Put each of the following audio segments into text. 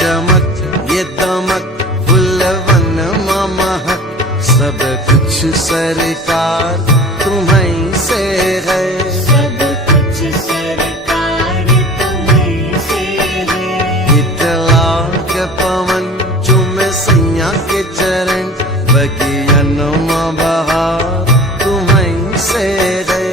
चमक ये दमक फुलवन महक, सब कुछ सरकार तुम्हीं से है। सब कुछ सरकार तुम्हीं से है। इतला के पवन चुमे सैया के चरण, बगियन में बहार तुम्हीं से है।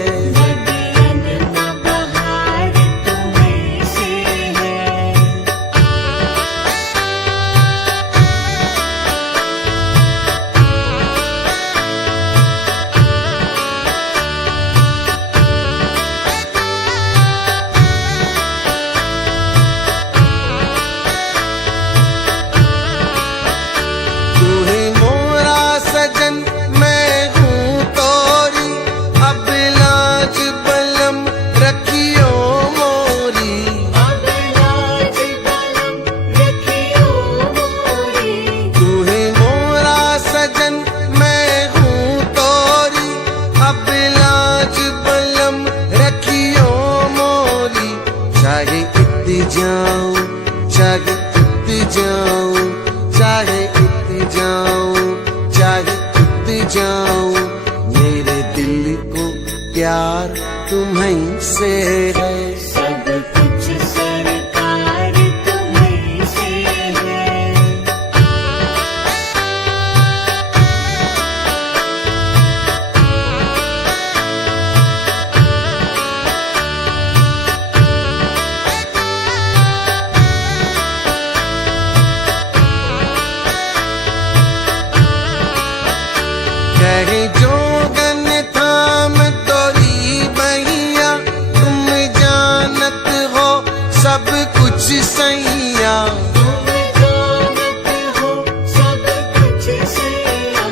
चाहे इत जाऊं, चाहे इत जाऊं, मेरे दिल को प्यार तुम्हीं से है। सब कुछ सरकार तुम्हीं से है। कहे जोगन थाम तोरी बहिया, तुम जानत हो सब कुछ सैया। तुम जानत हो सब कुछ सैया।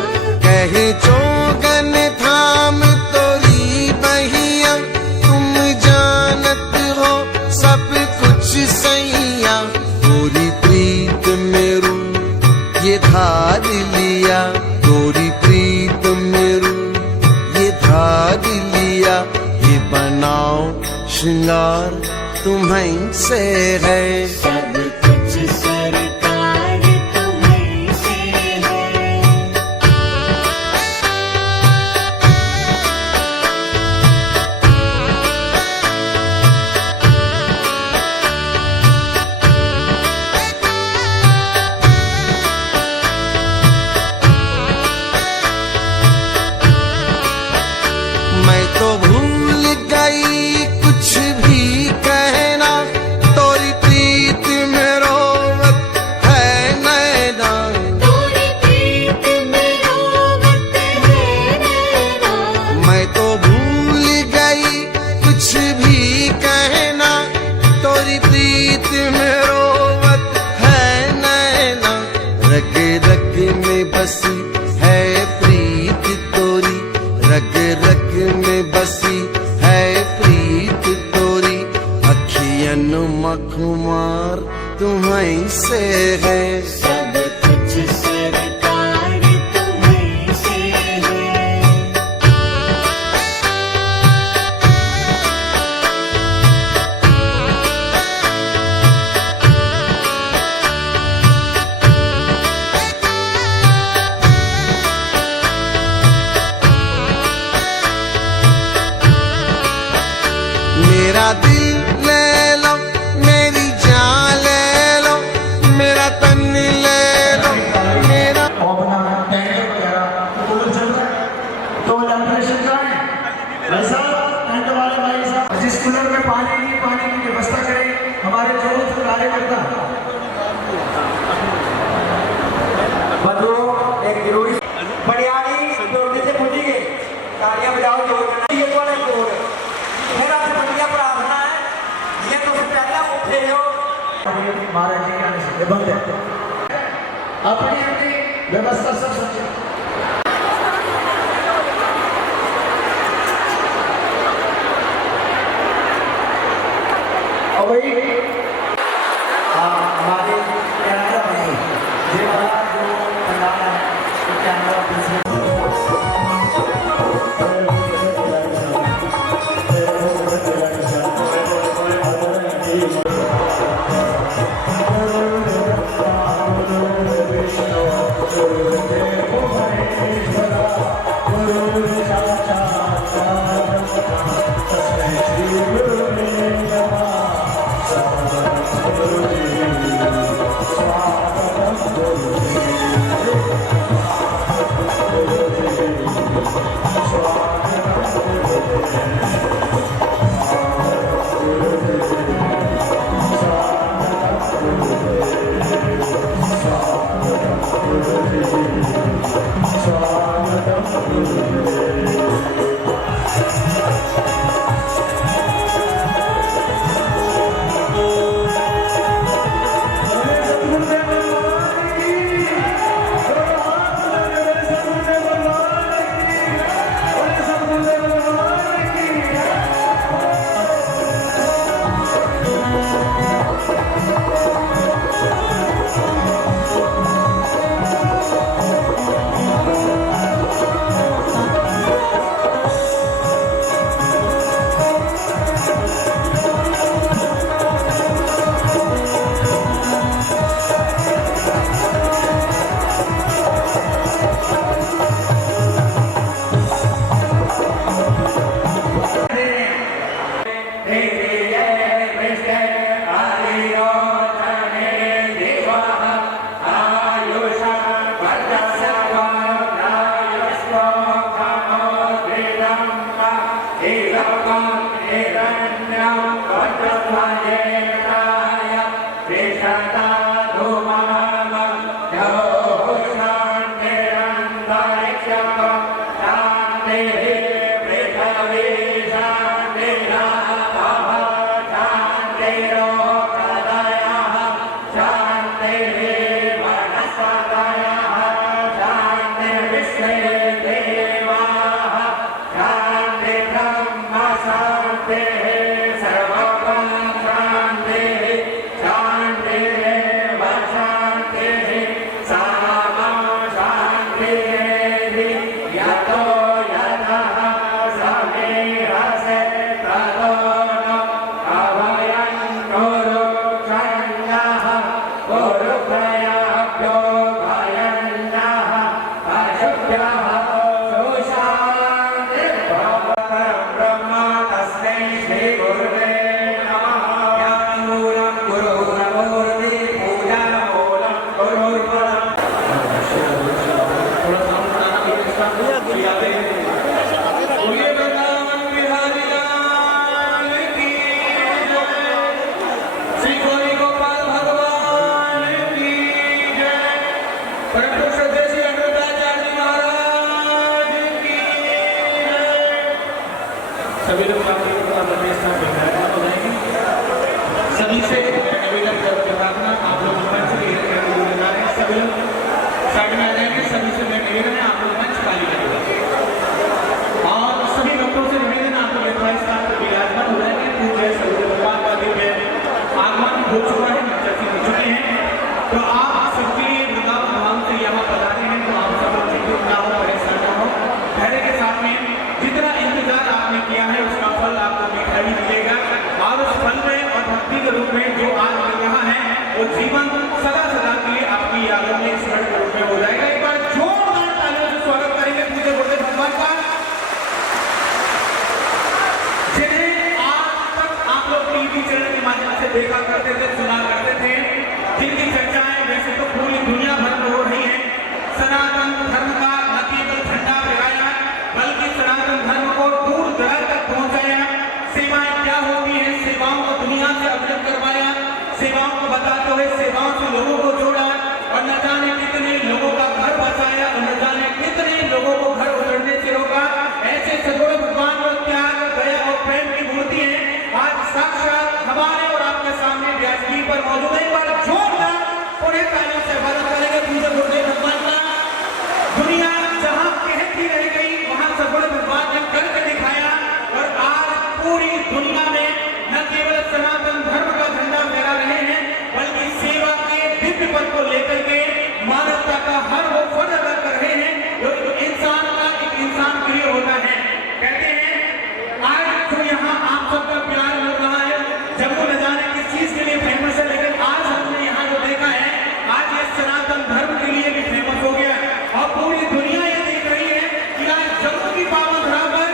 कहे जोगन थाम तोरी बहिया, तुम जानत हो सब कुछ सैया। तोरी प्रीत मेरू ये धार लिया, तोरी प्रीत मेरू ये धार लिया, ये बनाओ श्रृंगार तुम्हीं से है। सब कुछ सरकार तुम्हीं से है। मैं तो भूल गई कुछ भी कहना, तोरी प्रीत में रोवत है नैना। तोरी प्रीत में रोवत है नैना। मैं तो भूल गई कुछ भी कहना, तोरी प्रीत में रोवत है नैना। रग रग में बसी है प्रीत तोरी, रग रग में बसी है प्रीत तोरी। अखियन मखुमार तुम्हीं से है। सब कुछ सरकार तुम्हीं से है। मेरा दिल ले लो, मेरी जान ले लो, मेरा तन ले लो, मेरा अपना टैंक वगैरह तो चल रहा है, तो इलेक्ट्रिशियन का है भाई साहब, टैंक वाले भाई साहब जिस कूलर में पानी की व्यवस्था करें हमारे जरूरत कार्यकर्ता बंधुओं। एक जरूरी बढ़ियारी जोड़ने से पूछी गई तालियां बजाओ जोड़ ये कौन है जोड़ मेरा से बढ़िया प्रार्थना है, ये तो पहला उठे हो महाराज जी आने से बंद है। अपनी अपनी व्यवस्था सब सोचिए। और भाई हमारे कैमरा भाई ये वाला जो पंडाल है वो कैमरा पीछे टीवी चैनल के माध्यम से देखा करते थे, सुना करते थे, जिनकी चर्चाएं वैसे तो पूरी दुनिया भर में हो रही है। सनातन धर्म का न केवल झंडा फहराया बल्कि सनातन धर्म को दूर दराज तक पहुंचाया। सेवाएं क्या होती है, सेवाओं को दुनिया से अवगत करवाया, सेवाओं को बताते हुए सेवाओं से लोगों को जोड़ा और न जाने कितने लोगों का घर बचाया और न जाने कितने लोगों को घर उजड़ने से रोका। ऐसे सदगुरु भगवान जो त्याग, दया और प्रेम की मूर्ति है, आज साक्षात हमारे और आपके सामने व्यासपीठ पर मौजूद है। एक बार जोरदार पूरे तालियों से स्वागत करेंगे पूज्य गुरुदेव भगवान का। दुनिया जहां कहती रह गई वहां सदगुरु भगवान ने करके दिखाया और आज पूरी दुनिया में न केवल सनातन धर्म का झंडा फहरा रहे हैं बल्कि सेवा के दिव्य पद को लेकर के मानवता का हर वो फर्ज अदा कर रहे हैं जो इंसान का एक इंसान के लिए होता है। कहते हैं आज जो यहाँ आप सबका प्यार मिल रहा है, जम्मू न जाने किस चीज के लिए फेमस है, लेकिन आज हमने यहाँ जो देखा है आज ये सनातन धर्म के लिए भी फेमस हो गया और पूरी दुनिया ये देख रही है कि आज जम्मू की पावन धरा पर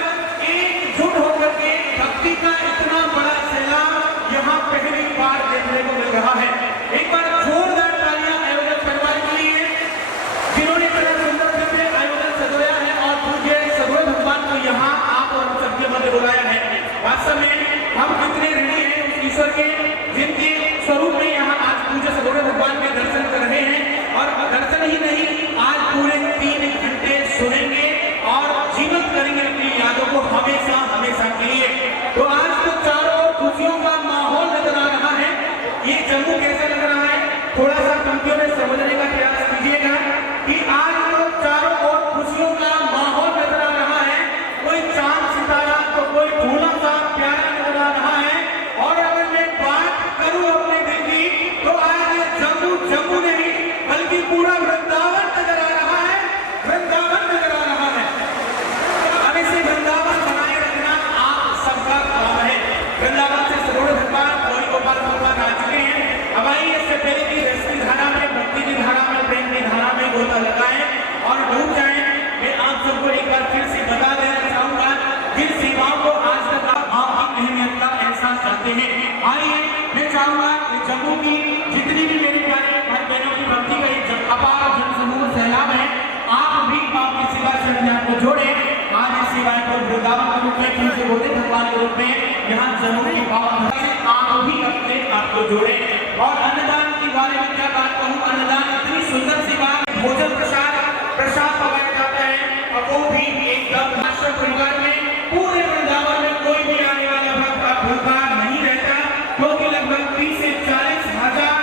एकजुट होकर के भक्ति का इतना बड़ा सैलाब यहाँ पहली बार देखने को मिल रहा है। एक बार जोरदार तालियां आयोजक परिवार के लिए जिन्होंने इतना सुंदर से आयोजन सजाया है और पूज्य सदगुरु भगवान को यहाँ आप और सबके मध्य बुलाया है। वास्तव में हम कितने ऋणी हैं उस ईश्वर के जिनके स्वरूप में यहाँ आज पूज्य सदगुरु भगवान के दर्शन कर रहे हैं और दर्शन ही नहीं आज पूरे 3 घंटे सुनेंगे और जीवित करेंगे अपनी यादों को हमेशा हमेशा के लिए। तो आज तो चारों ओर खुशियों का माहौल नजर आ रहा है। ये जम्मू कैसा लग रहा है, थोड़ा सा पंक्तियों में समझने का प्रयास कीजिएगा कि आज तो चारों ओर खुशियों का माहौल नजर आ रहा है। कोई चांद सितारा तो कोई फूलों का प्यारा नजर आ रहा है। और अगर मैं बात करूं अपने दिल की तो आज जम्मू नहीं बल्कि पूरा वृंदावन नजर आ रहा है, वृंदावन नजर आ रहा है। अब इसे वृंदावन बनाए रखना आप सबका काम है। वृंदावन से सदगुरु भगवान गौरी गोपाल भगवान आ चुके हैं। अब आइए इससे पहले की रस की धारा में, भक्ति की धारा में, प्रेम की धारा में गोता लगाएं और डूब जाएं। मैं आप सबको एक बार फिर से बता देना चाहूंगा जिन सेवाओं को आज तक आप अहमियत का एहसास करते हैं। आइए मैं चाहूंगा कि जम्मू की जितनी भी मेरे प्यारे भाई बहनों की भक्ति का एक अपार जनसमूह सैलाब है, आप भी आपकी सेवा से अपने आप को जोड़े। आज इस सेवाएं को वृंदावन के रूप में, पूज्य गुरुदेव भगवान के रूप में यहाँ जम्मू की पावन धरा से आप भी अपने आप को जोड़े। और अन्नदान के बारे में क्या बात कहूँ, अन्नदान इतनी सुंदर सी बात, भोजन प्रसाद पकाया जाता है और वो भी एकदम आश्रम परिवार में पूरे वृंदावन में कोई भी आने वाला भक्त भूखा नहीं रहता क्योंकि लगभग 30 से 40 हजार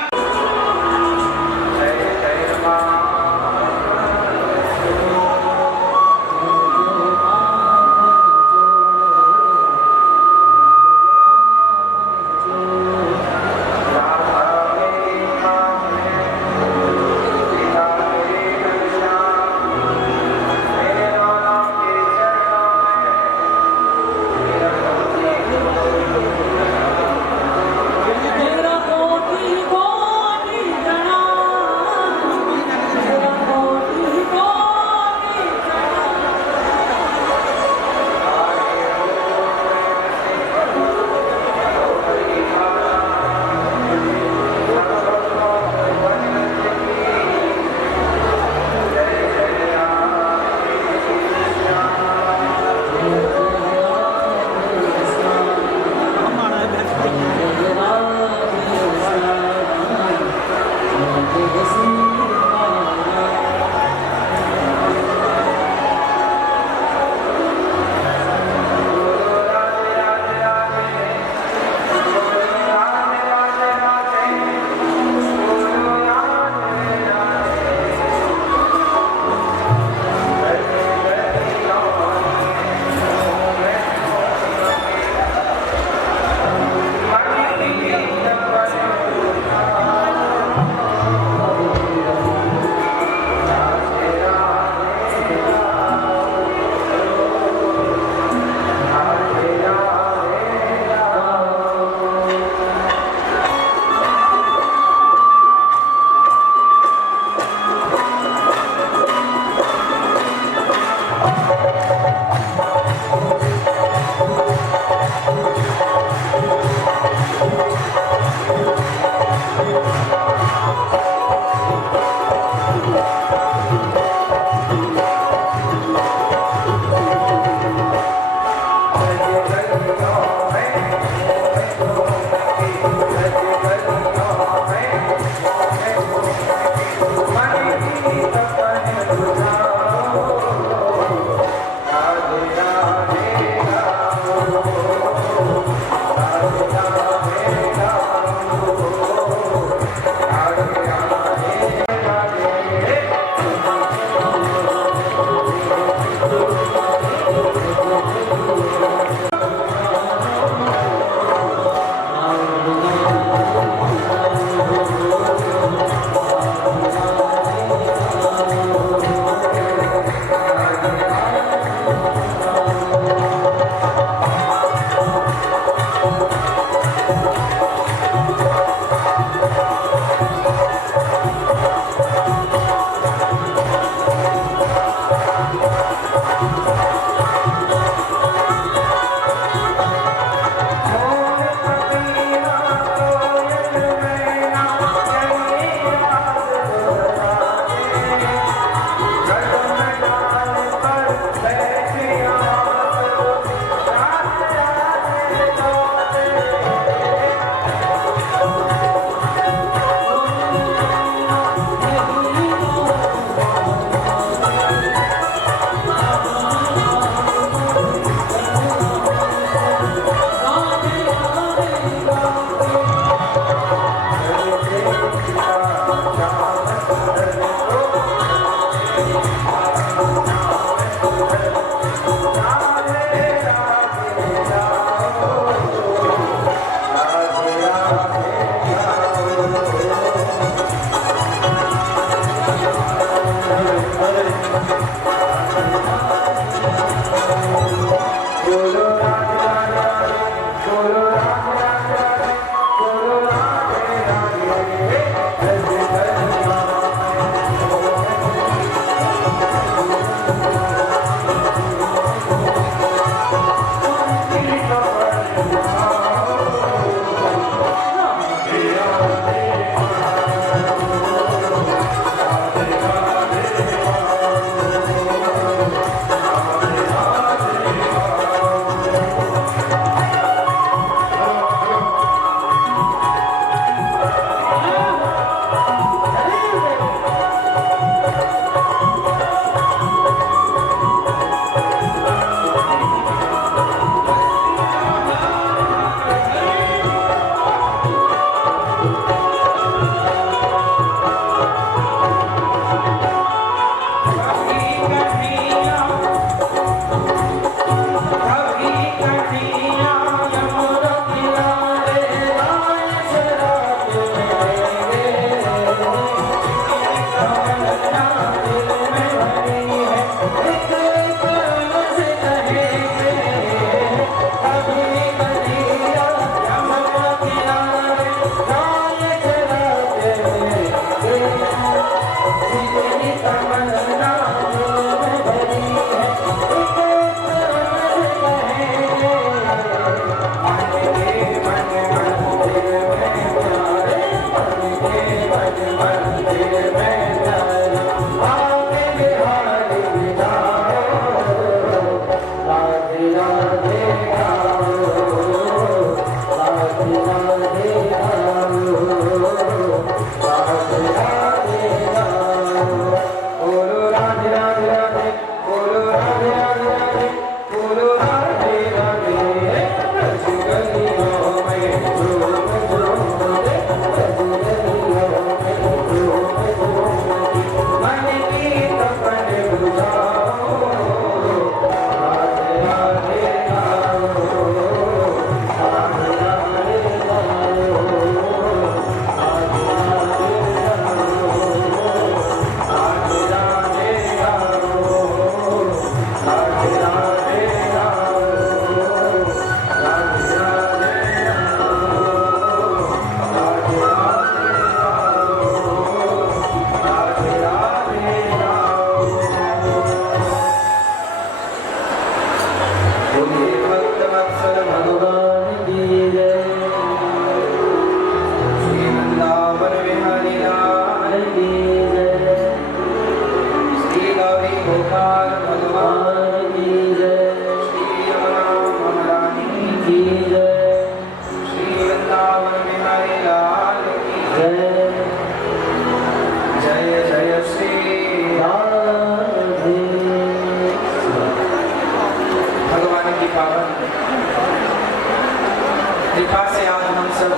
कृपा से आज हम सब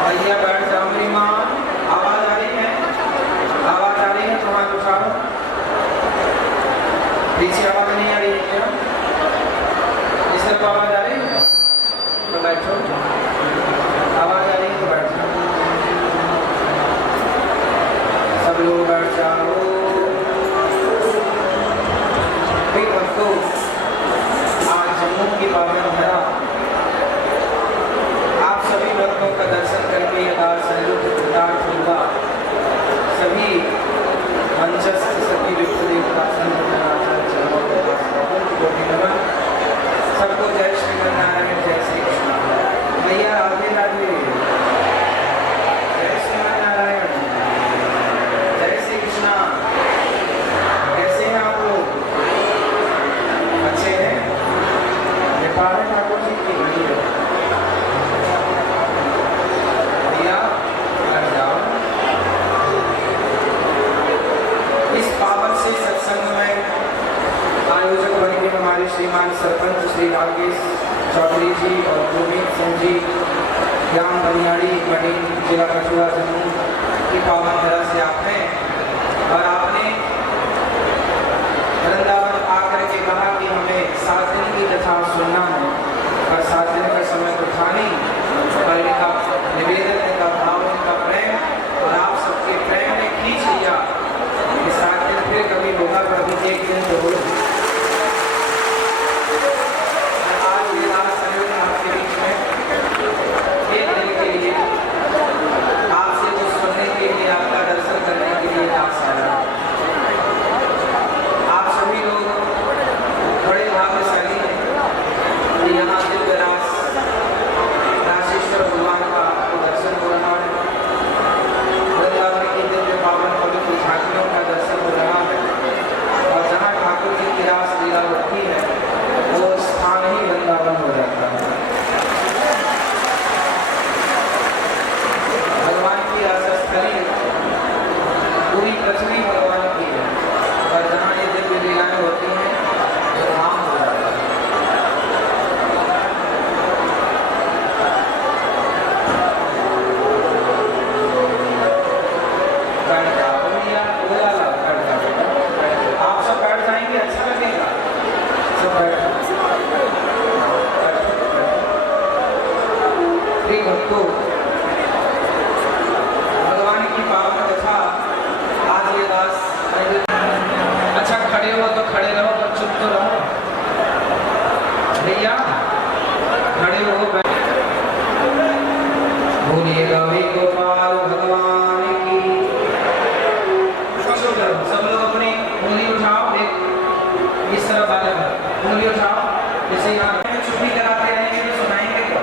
भैया बैठ जाओ। मेरी माँ आवाज आ रही है, आवाज आ रही है, थोड़ा उठाओ। पीछे आवाज नहीं आ रही है क्या? इस तरफ आवाज आ रही है तो बैठो, आवाज आ रही है तो बैठ जाओ। सब लोग बैठ जाओ। फिर भक्तों, आज जम्मू की पावन धरा आप सभी भक्तों का दर्शन करके यथार्थ संयुक्त कृतार्थ होगा। सभी मंचस्थ सभी विप्र देवता संत जनार्दन चरणों के पास कोटि नमन। सबको जय श्री नारायण, जय श्री कृष्ण। भैया राधे राधे, जय श्री नारायण, जय श्री कृष्ण। कैसे हैं आप लोग? अच्छे हैं? नेपाल ठाकुर जी की बड़ी है भैया, लग जाओ। इस पावन से सत्संग में आयोजक बन के हमारे श्रीमान सरपंच श्री राकेश चौधरी जी और गुरमीत सिंह जी, ग्राम बनियाड़ी बनी, जिला कठुआ, जम्मू की पावन धरा से आप हैं। और आपने वृंदावन आकर के कहा कि हमें 7 दिन की कथा सुनना है, और 7 दिन का समय तो था नहीं, पर इनका निवेदन, इनका भाव, इनका प्रेम और आप सबके प्रेम ने खींच लिया कि 7 दिन फिर कभी होगा, कभी एक दिन जरूर। आज ये रात संयोग आपके बीच में एक दिन के लिए आपसे कुछ सुनने के लिए, आपका दर्शन करने के लिए आप आया। आप सभी लोग बड़े भाग्यशाली हैं कि यहाँ दिव्य रास राशेश्वर भगवान का आपको दर्शन हो रहा है। वृंदावन की दिव्य पावन पवित्र झांकियों का दर्शन हो रहा है। और जहाँ ठाकुर जी की रास लीला होती है वो स्थान ही वृंदावन हो जाता है। भगवान की रासस्थली पूरी पृथ्वी भगवान की है, और जहाँ ये दिव्य लीलाएं होती हैं वो धाम हो जाता है। बैठ जाओ भैया, बैठ जाओ। आप सब बैठ जाएंगे, अच्छा लगेगा। सब बैठ प्रिय भक्तों, भगवान की पावन कथा आज ये दास। अच्छा खड़े हो तो खड़े रहो, तो चुप तो रहो भैया, खड़े हो। बोलिए गौरी गोपाल भगवान की। सब लोग अपनी उंगली उठाओ, एक इस तरफ वाले उंगली उठाओ। जैसे यहाँ चुप्पी कराते रहेंगे तो सुनाएंगे क्या?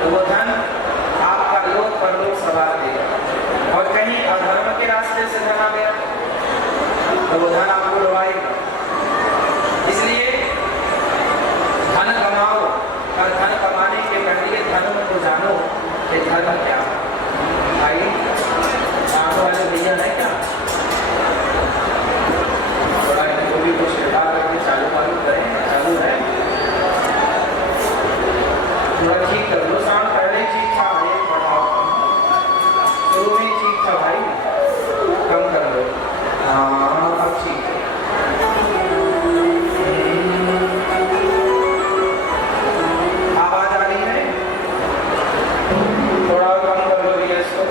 तो वो धन आपका लोक परलोक सवार देगा। और कहीं अधर्म के रास्ते से धन आ गया तो वो धन आपको लुभाएगा। इसलिए धन कमाओ और धन कमाने के पहले धर्म को जानो कि धर्म क्या है। भाई आंखों वाले भैया है क्या, थोड़ा इनको भी कुछ बता करके चालू करें। चालू है, थोड़ा ठीक कर लो। साउंड पहले ठीक था, ये बढ़ाओ, शुरू में ठीक था भाई, कम कर लो। हाँ अब ठीक है। आवाज आ रही है, थोड़ा और कम कर लो भैया इसको।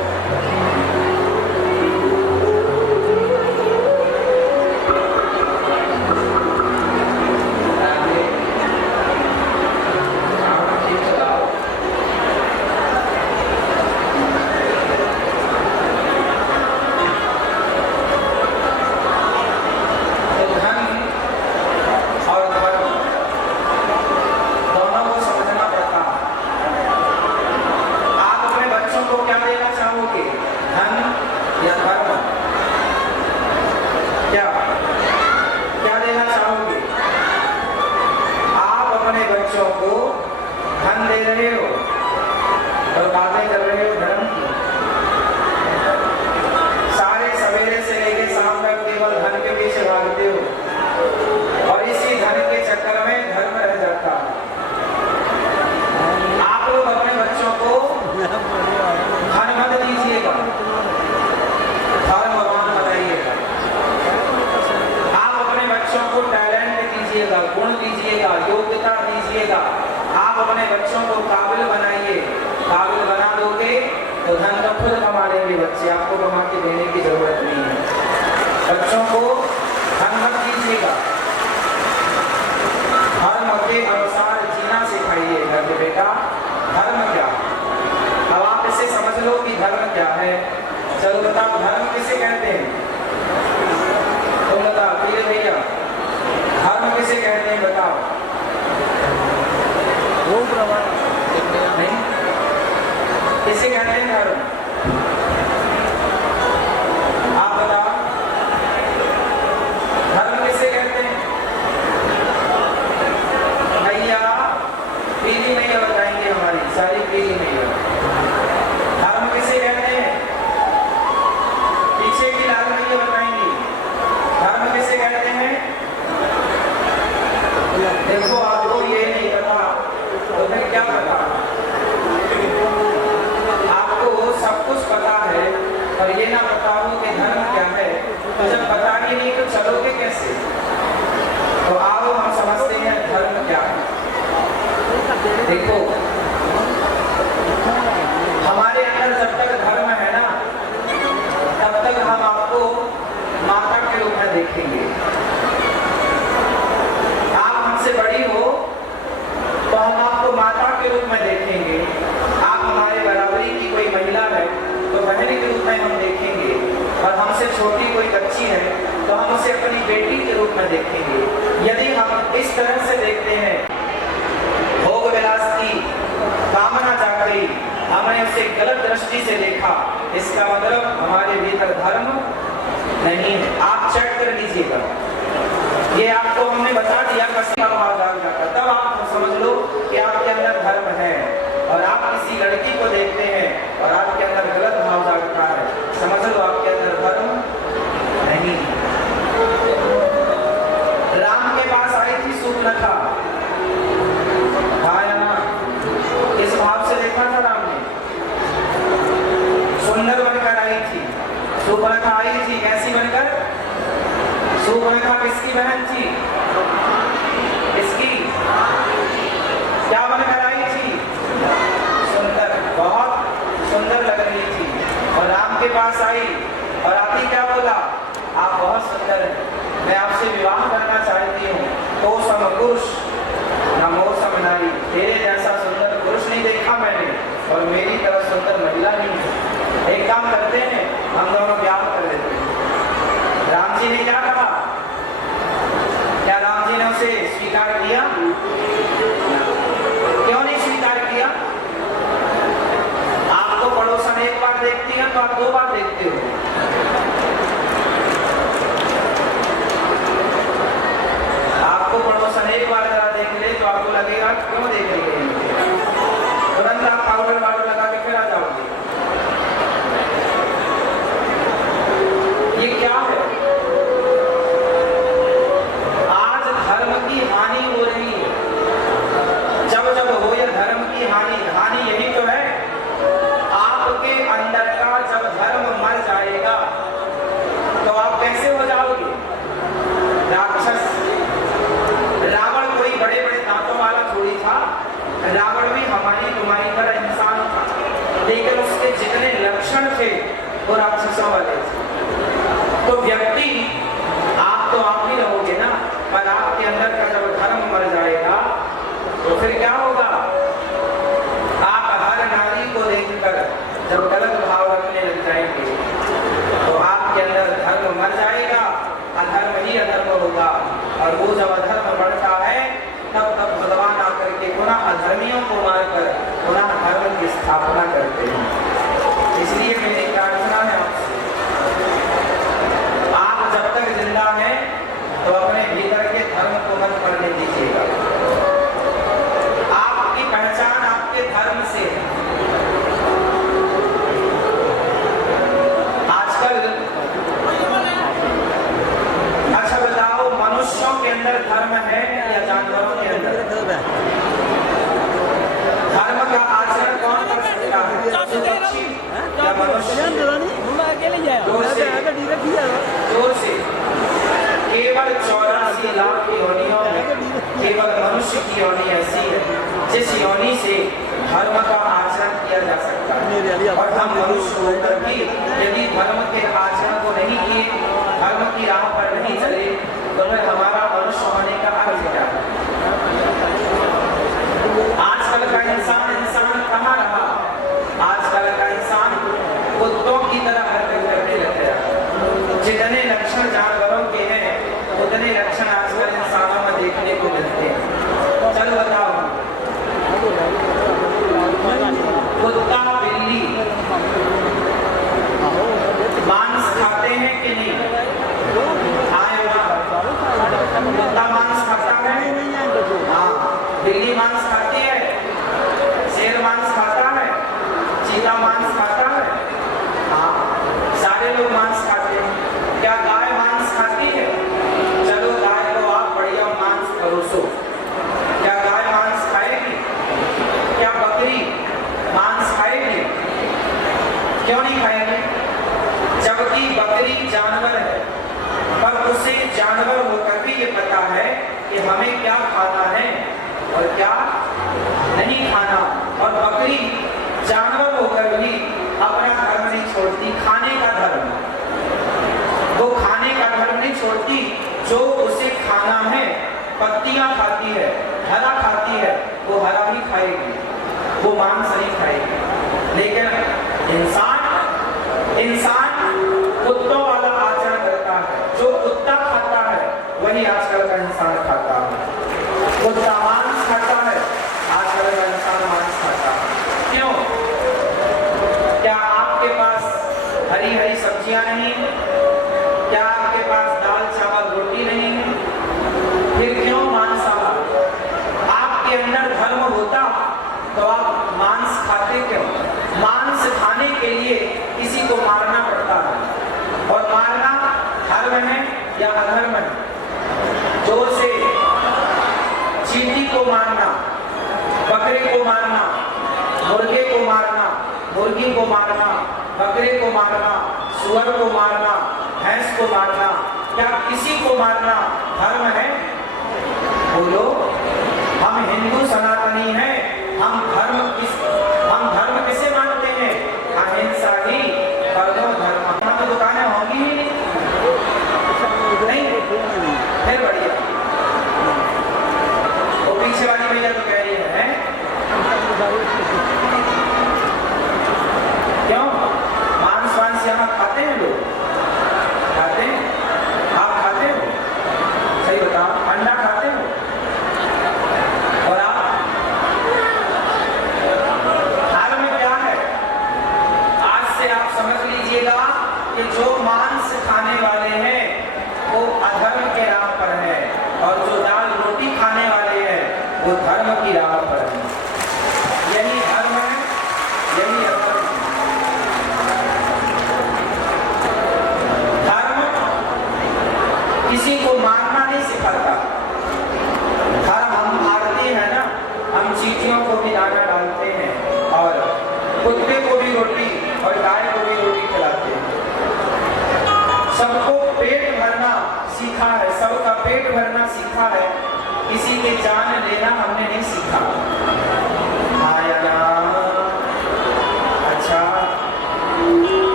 ठीक चलाओ। तो धन और धर्म दोनों को समझना पड़ता है। आप अपने बच्चों को क्या देना चाहोगे, धन या धर्म? क्या देना चाहोगे? आप अपने बच्चों को धन दे रहे हो और बातें कर रहे हो धर्म की। सारे सवेरे से लेके शाम तक केवल धन के पीछे भागते हो और इसी धन के चक्कर में धर्म रह जाता है। आप लोग अपने बच्चों को धन मत दीजिएगा, धर्मवान बनाइएगा। आप अपने बच्चों को टैलेंट दीजिएगा, गुण दीजिएगा, योग्यता दीजिएगा। आप अपने बच्चों को काबिल बनाइए। काबिल बना दोगे तो धन तो खुद कमा लेंगे बच्चे, आपको कमा के देने की जरूरत नहीं है। बच्चों को धन मत दीजिएगा, धर्म के अनुसार जीना सिखाइए। घर के बेटा धर्म क्या है, अब आप इसे समझ लो कि धर्म क्या है। चलो बताओ धर्म किसे कहते हैं, तुम बताओ प्रिय भैया, धर्म किसे कहते हैं बताओ? नहीं, किसे कहते हैं धर्म? आप बताओ धर्म किसे कहते हैं? भैया पीली मैया बताएंगे, हमारी सारी पीली मैया। धर्म किसे कहते हैं? पीछे की लाल मैया बताएंगी धर्म किसे कहते हैं। देखो आपको ये नहीं पता तो फिर क्या पता? आपको सब कुछ पता है और ये ना पता हो कि धर्म क्या है, तो जब पता ही नहीं तो चलोगे कैसे? तो आओ हम समझते हैं धर्म क्या है। देखो हमारे अंदर जब तक धर्म है ना तब तक हम आपको माता के रूप में देखेंगे। आप हमसे बड़ी हो तो हम आपको माता के रूप में देखेंगे। आप हमारे बराबरी की कोई महिला है तो बहन के रूप में हम देखेंगे, और हमसे छोटी कोई बच्ची है तो हम उसे अपनी बेटी के रूप में देखेंगे। यदि हम इस तरह से देखते हैं, भोग विलास की कामना जाग गई, हमने उसे गलत दृष्टि से देखा, इसका मतलब हमारे भीतर धर्म नहीं है। आप चेक कर लीजिएगा, ये आपको हमने बता दिया कसम भाव जाग जाता, तब आप समझ लो कि आपके अंदर धर्म है। और आप किसी लड़की को देखते हैं और आपके अंदर गलत भाव जागता है, समझ लो आपके अंदर धर्म नहीं। राम के पास आई थी सूर्पनखा, इस भाव से देखा था राम ने, सुंदर बनकर आई थी। सूर्पनखा आई थी कैसी बनकर? सूर्पनखा किसकी बहन थी? किसकी? क्या बनकर आई थी? सुंदर, बहुत सुंदर लग रही थी। और राम के पास आई और आती क्या बोला? आप बहुत सुंदर हैं, मैं आपसे विवाह करना चाहती हूँ। तो सम पुरुष नमो सम नारी, तेरे जैसा सुंदर पुरुष नहीं देखा मैंने और मेरी तरह सुंदर महिला नहीं है। एक काम करते हैं, हम दोनों ब्याह कर लेते हैं। राम जी ने क्या कहा? क्या राम जी ने उसे स्वीकार किया? क्यों नहीं स्वीकार किया? पुनः धर्म की स्थापना करते हैं। इसलिए मेरी प्रार्थना है आप जब तक जिंदा हैं तो अपने भीतर के धर्म को मत मरने दीजिएगा। आपकी पहचान आपके धर्म से है। आजकल अच्छा बताओ, मनुष्यों के अंदर धर्म है या जानवरों के अंदर? धर्म का आचरण कौन कर सकता है? पक्षी या मनुष्य? जोर से केवल 84 लाख की योनियों में केवल मनुष्य की योनि ऐसी है जिस योनि से धर्म का आचरण किया जा सकता है। और हम मनुष्य होकर भी यदि धर्म के आचरण को नहीं किए, धर्म की राह पर नहीं चले, तो फिर हमारा मनुष्य होने का अर्थ क्या है? आजकल का इंसान कहाँ रहा? आजकल का इंसान कुत्तों की तरह हरकत करने लग गया। जितने लक्षण जानवरों के हैं उतने लक्षण आजकल इंसानों में देखने को मिलते हैं। चल बताओ, कुत्ता बिल्ली मांस खाते हैं कि नहीं? आए वहाँ कुत्ता मांस खाता है? हाँ। बिल्ली मांस खाती है? शेर मांस खाता है? चीता मांस खाता है? हाँ, सारे लोग मांस खाते हैं। क्या गाय मांस खाती है? चलो गाय को आप बढ़िया मांस परोसो। क्या गाय मांस खाएगी? क्या बकरी मांस खाएगी? क्यों नहीं खाएगी? जबकि बकरी जानवर है, पर उसे जानवर होकर भी ये पता है कि हमें क्या खाना है और क्या नहीं खाना। और बकरी जानवर होकर भी अपना धर्म नहीं छोड़ती, खाने का धर्म। वो खाने का धर्म नहीं छोड़ती। जो उसे खाना है, पत्तियां खाती है, हरा खाती है, वो हरा ही खाएगी, वो मांस नहीं खाएगी। लेकिन इंसान कुत्तों वाला आचरण करता है। जो कुत्ता खाता है वही आजकल का इंसान खाता है। कुत्ता मांस खाता है, आजकल का इंसान मांस खाता है। क्यों? क्या आपके पास हरी हरी सब्जियां नहीं? क्या आपके पास दाल चावल रोटी नहीं? फिर क्यों मांसाहार? आपके अंदर धर्म होता तो आप मांस खाते क्यों? मांस खाने के लिए किसी को मारना पड़ता है, और मारना धर्म है या अधर्म है? जोर से, चींटी को मारना, बकरे को मारना, मुर्गे को मारना, मुर्गी को मारना, बकरे को मारना, सुअर को मारना, भैंस को मारना, क्या किसी को मारना धर्म है? बोलो। हम हिंदू सनातनी हैं। हम धर्म किसे मानते हैं? अहिंसा ही परमो धर्म। यहाँ तो दुकानें होंगी ही नहीं। फिर बढ़िया। वो पीछे वाली भैया तो कह रही है क्यों? मांस यहाँ खाते हैं लोग? खाते हैं? आप खाते हो? सही बताओ, अंडा खाते हो? और आप? धर्म क्या है? आज से आप समझ लीजिएगा कि जो मांस खाने वाले हैं वो अधर्म के राह पर है, और जो दाल रोटी खाने वाले हैं वो धर्म की राह पर है। यही धर्म है, यही अधर्म है। धर्म किसी को मारना नहीं सिखाता। धर्म हम मारते हैं ना, हम चींटियों को भी दाना डालते हैं, और कुत्ते को भी रोटी और गाय को भी रोटी खिलाते हैं। सबको पेट भरना सीखा है, सबका पेट भरना सीखा है, किसी की जान लेना हमने नहीं सीखा। आया ना? अच्छा,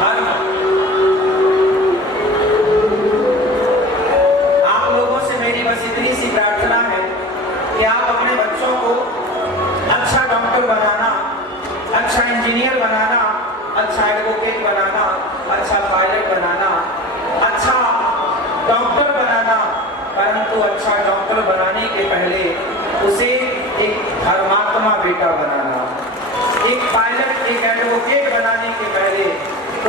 धर्म। आप लोगों से मेरी बस इतनी सी प्रार्थना है कि आप अपने बच्चों को अच्छा डॉक्टर बनाना, अच्छा इंजीनियर बनाना, अच्छा एडवोकेट बनाना, अच्छा पायलट बनाना, अच्छा डॉक्टर बनाना, परंतु अच्छा डॉक्टर बनाने के पहले उसे एक धर्मात्मा बेटा बनाना। एक पायलट, एक एडवोकेट बनाने के पहले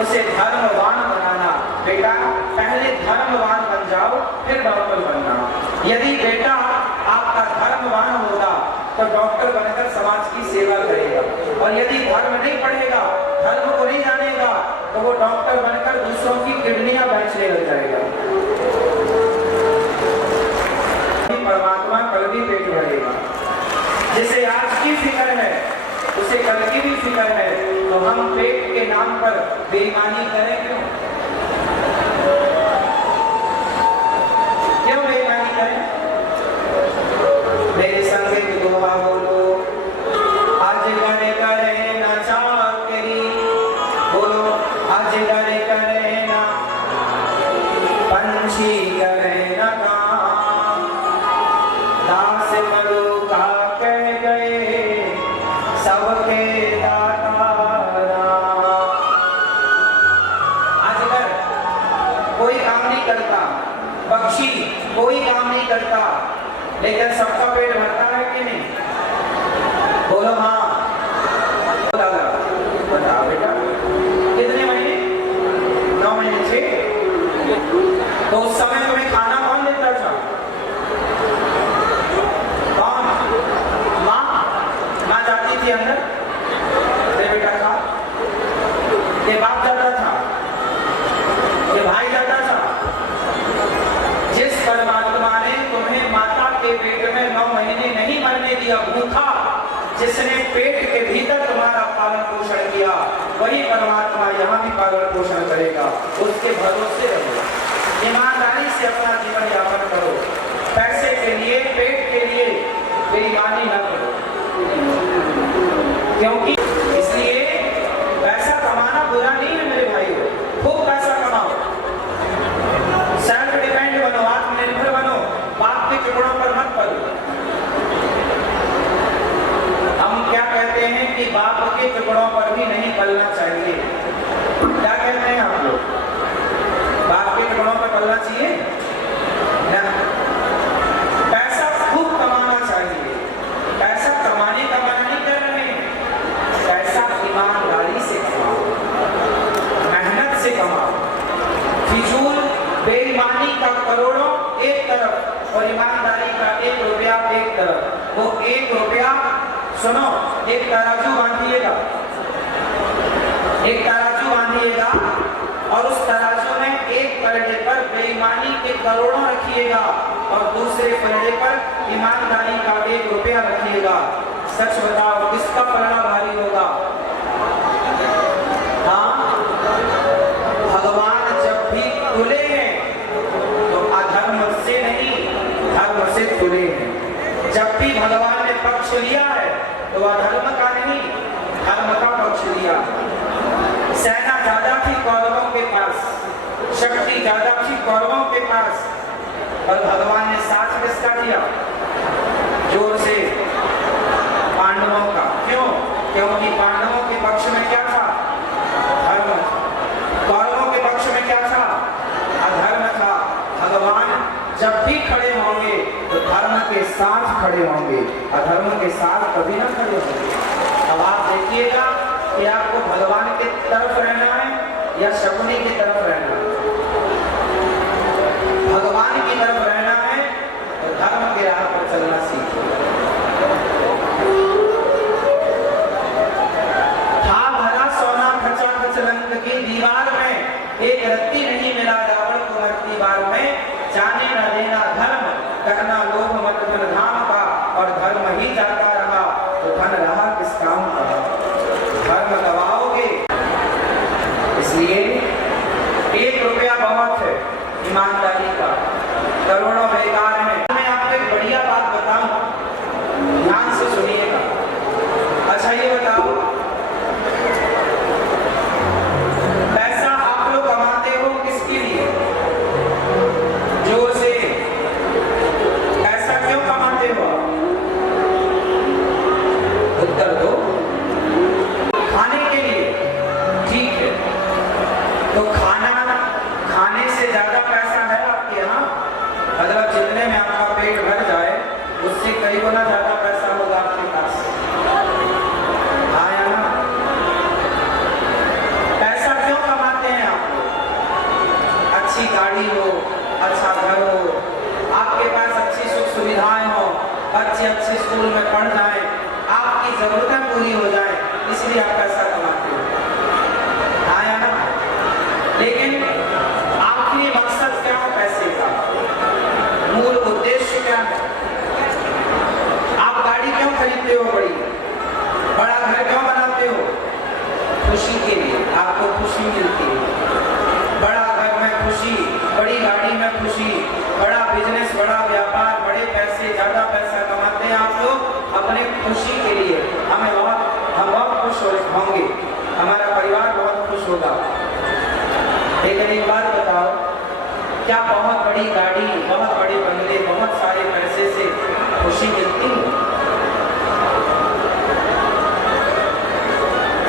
उसे धर्मवान बनाना। बेटा पहले धर्मवान बन जाओ, फिर डॉक्टर बनना। यदि बेटा आपका धर्मवान होगा तो डॉक्टर बनकर समाज की सेवा करेगा, और यदि धर्म नहीं पढ़ेगा, धर्म को नहीं जानेगा, तो वो डॉक्टर बनकर दूसरों की किडनियां बेचने लग जाएगा। परमात्मा कल भी पेट भरेगा। जिसे आज की फिक्र है उसे कल की भी फिक्र है, तो हम पेट के नाम पर बेईमानी करें क्यों? क्यों बेईमानी करें? मेरे संग की दुआ बोलो, आज गने करे ना चाकरी, बोलो आज गने करे ना पंछी करे ना काम, दास मलुका कह गए सबके दाता राम। अजगर कोई काम नहीं करता, पक्षी कोई काम नहीं करता, लेकिन सबका पेट भरता है कि नहीं? बोलो हाँ। बताओ बेटा, कितने महीने? 9 महीने से। तो उस समय तुम्हें खाना कौन देता था? कौन? माँ? माँ जाती थी अंदर, अरे बेटा खा। ये बाप जाता था, ये भाई जाता था। जिस परमात्मा ने तुम्हें माता के पेट में 9 महीने नहीं मरने दिया भूखा, जिसने पेट के भीतर तुम्हारा पालन पोषण किया, वही परमात्मा यहाँ भी पालन पोषण करेगा। उसके भरोसे रहो, ईमानदारी से अपना जीवन यापन करो, पैसे के लिए, पेट के लिए बेईमानी न करो। क्योंकि इसलिए पैसा कमाना बुरा नहीं है मेरे भाइयों, खूब पैसा कमाओ, सेल्फ डिपेंड बनो, आत्मनिर्भर बनो, बाप के टुकड़ों पर मत पड़ो। हम क्या कहते हैं कि बाप के टुकड़ों पर भी नहीं पलना चाहिए। क्या कहते हैं आप लोग? बाप के टुकड़ों पर पलना चाहिए ना? पैसा खूब कमाना चाहिए। पैसा कमाने का मना नहीं कर रहे हैं, पैसा ईमानदारी से कमाओ, मेहनत से कमाओ। फिजूल बेईमानी का करोड़ों एक तरफ और ईमानदारी का 1 रुपया एक तरफ। वो 1 रुपया सुनो, एक तराजू बांधिएगा, एक तराजू बांधिएगा, और उस तराजू में एक पलड़े पर बेईमानी के करोड़ों रखिएगा और दूसरे पलड़े पर ईमानदारी का 1 रुपया रखिएगा। सच बताओ किसका पलड़ा भारी होगा? हाँ, भगवान जब भी तुले हैं तो अधर्म से नहीं, धर्म से तुले हैं। जब भी भगवान ने पक्ष लिया है तो अधर्म का नहीं, धर्म का पक्ष लिया। सेना ज्यादा थी कौरवों के पास, शक्ति ज्यादा थी कौरवों के पास, और भगवान ने साथ किसका दिया? जोर से पांडवों का। क्यों? क्योंकि पांडवों के पक्ष में क्या था? धर्म। कौरवों के पक्ष में क्या था? अधर्म था। भगवान जब भी खड़े होंगे तो धर्म के साथ खड़े होंगे, अधर्म के साथ कभी ना खड़े होंगे। अब आप देखिएगा कि आपको भगवान के तरफ रहना है या शकुनी की तरफ रहना है। भगवान की तरफ रहना है तो धर्म के राह पर चलना सीखिए। था भरा सोना खचा खच रंग की दीवार में, एक रत्ती नहीं मिला रावण को मरती बार में। जाने न देना धर्म, करना लोभ मत धन धाम का, और धर्म ही जाता रहा तो धन रहा किस काम का? धर्म गवाओगे। इसलिए 1 रुपया बहुत है ईमानदारी का, करोड़ों बेकार है। मैं आपको एक बढ़िया बात बताऊं, ध्यान से सुनिएगा। अच्छा ये बताओ, पैसा आप लोग कमाते हो किसके लिए? जोर से पैसा क्यों कमाते हो? उत्तर दो। खाने के लिए, ठीक है। तो खाना खाने से ज्यादा पैसा है? खुशी के लिए आपको खुशी मिलती है। बड़ा घर में खुशी, बड़ी गाड़ी में खुशी, बड़ा बिजनेस, बड़ा व्यापार, बड़े पैसे, ज्यादा पैसा कमाते हैं आप लोग अपने खुशी के लिए। हम बहुत खुश होंगे, हमारा परिवार बहुत खुश होगा। लेकिन एक बात बताओ, क्या बहुत बड़ी गाड़ी, बहुत बड़े बंगले, बहुत सारे पैसे से खुशी मिलती है?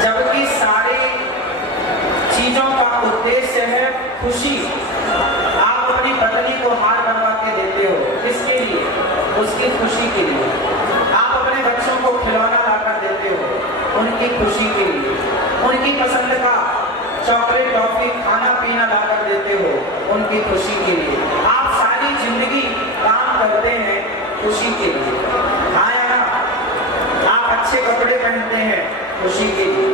जबकि सारे चीजों का उद्देश्य है खुशी। आप अपनी पत्नी को हार बनवा के देते हो, किसके लिए? उसकी खुशी के लिए। आप अपने बच्चों को खिलौना लाकर देते हो, उनकी खुशी के लिए। उनकी पसंद का चॉकलेट, टॉफी, खाना पीना लाकर देते हो, उनकी खुशी के लिए। आप सारी जिंदगी काम करते हैं खुशी के लिए। हाँ या ना? आप अच्छे कपड़े पहनते हैं खुशी के लिए।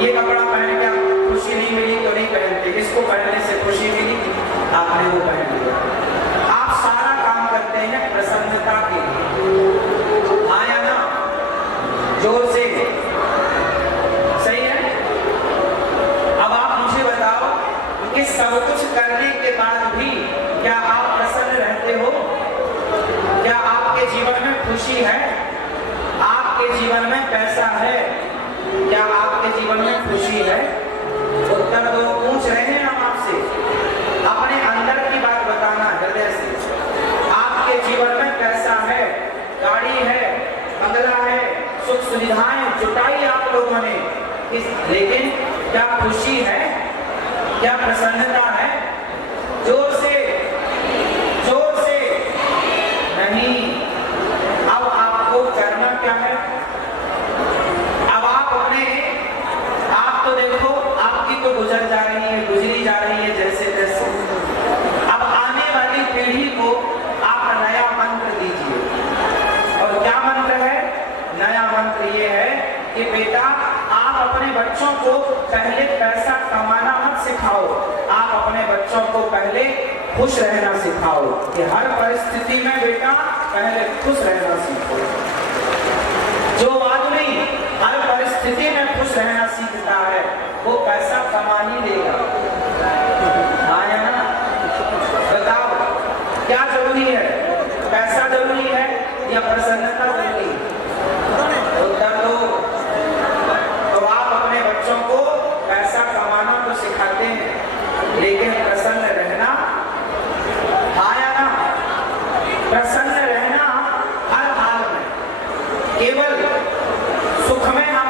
ये कपड़ा पहन के खुशी नहीं मिली तो नहीं पहनते, इसको पहनने से खुशी मिली, आपने वो पहन लिया। आप सारा काम करते हैं प्रसन्नता के लिए। हाँ या ना? जोर से, सही है? अब आप मुझे बताओ कि सब कुछ करने के बाद भी क्या आप प्रसन्न रहते हो? क्या आपके जीवन में खुशी है? आपके जीवन में पैसा है? क्या आपके जीवन में खुशी है? उत्तर दो। पूछ रहे हैं हम आपसे, अपने अंदर की बात बताना हृदय से। आपके जीवन में पैसा है, गाड़ी है, बंगला है, सुख सुविधाएं जुटाई आप लोगों ने, लेकिन क्या खुशी है? क्या प्रसन्नता है? जोर से, जोर से। नहीं। अब आपको करना क्या है? अब आप तो देखो, आपकी तो गुजर जा रही है, गुजरी जा रही है जैसे तैसे। अब आने वाली पीढ़ी को आप नया मंत्र दीजिए। और क्या मंत्र है? नया मंत्र ये है कि बेटा, आप अपने बच्चों को पहले पैसा कमाना मत सिखाओ, आप अपने बच्चों को पहले खुश रहना सिखाओ। कि हर परिस्थिति में बेटा पहले खुश रहना सीखो। जो आदमी हर परिस्थिति में खुश रहना सीखता है, वो पैसा कमा ही लेगा। हाँ या ना? बताओ, क्या जरूरी है? पैसा जरूरी है या प्रसन्नता जरूरी है? उत्तर दो। तो आप अपने बच्चों को पैसा कमाना तो सिखाते हैं, लेकिन प्रसन्न रहना? हाँ या ना? प्रसन्न रहना हर हाल में। केवल सुख में हम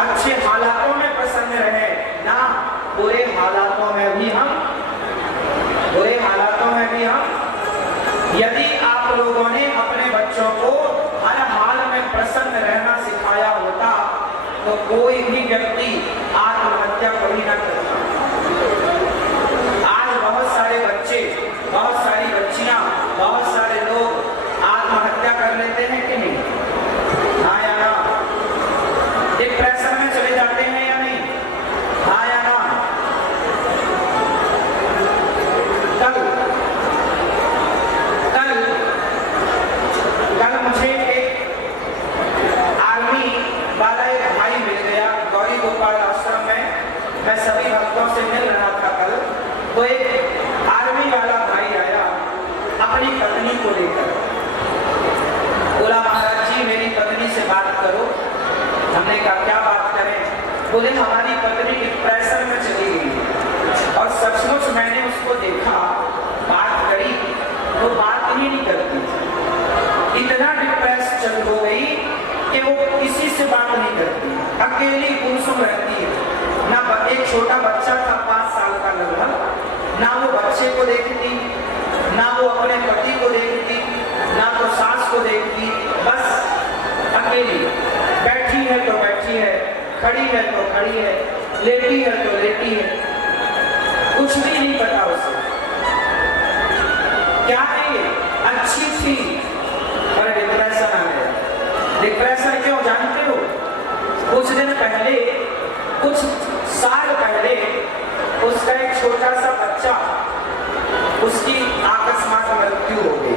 अच्छे हालातों में प्रसन्न रहे ना, बुरे हालातों में भी हम, बुरे हालातों में भी हम। यदि आप लोगों ने अपने बच्चों को हर हाल में प्रसन्न रहना सिखाया होता तो कोई भी व्यक्ति आत्महत्या कभी न करता। आज बहुत सारे बच्चे, बहुत सारी बच्चियां, बहुत सारे लोग आत्महत्या कर लेते हैं कि नहीं? हाँ या ना? डिप्रेशन में चले जाते हैं या नहीं? हाँ या ना? कल मुझे एक आर्मी वाला एक भाई मिल गया गौरी गोपाल आश्रम में। मैं सभी भक्तों से मिल रहा था कल, तो एक आर्मी वाला भाई आया अपनी पत्नी को लेकर। बोला, महाराज जी मेरी पत्नी से बात करो। हमने कहा क्या बात करें? बोले, हमारी पत्नी डिप्रेशन में चली गई। और सचमुच मैंने उसको देखा, बात करी, वो बात ही नहीं करती थी। इतना डिप्रेस चल हो गई कि वो किसी से बात नहीं करती, अकेली गुमसुम रहती है। ना एक छोटा बच्चा था 5 साल का लगभग, ना वो बच्चे को देखती, ना वो अपने पति को देखती, ना वो सास को देखती। बस अकेली बैठी है तो बैठी है, खड़ी है तो खड़ी है, लेटी है तो लेटी है, कुछ भी नहीं पता उसे। क्या है ये? अच्छी थी पर डिप्रेशन आ गया। डिप्रेशन क्यों जानते हो? कुछ दिन पहले, कुछ साल पहले उसका एक छोटा सा बच्चा, उसकी अकस्मात मृत्यु हो गई।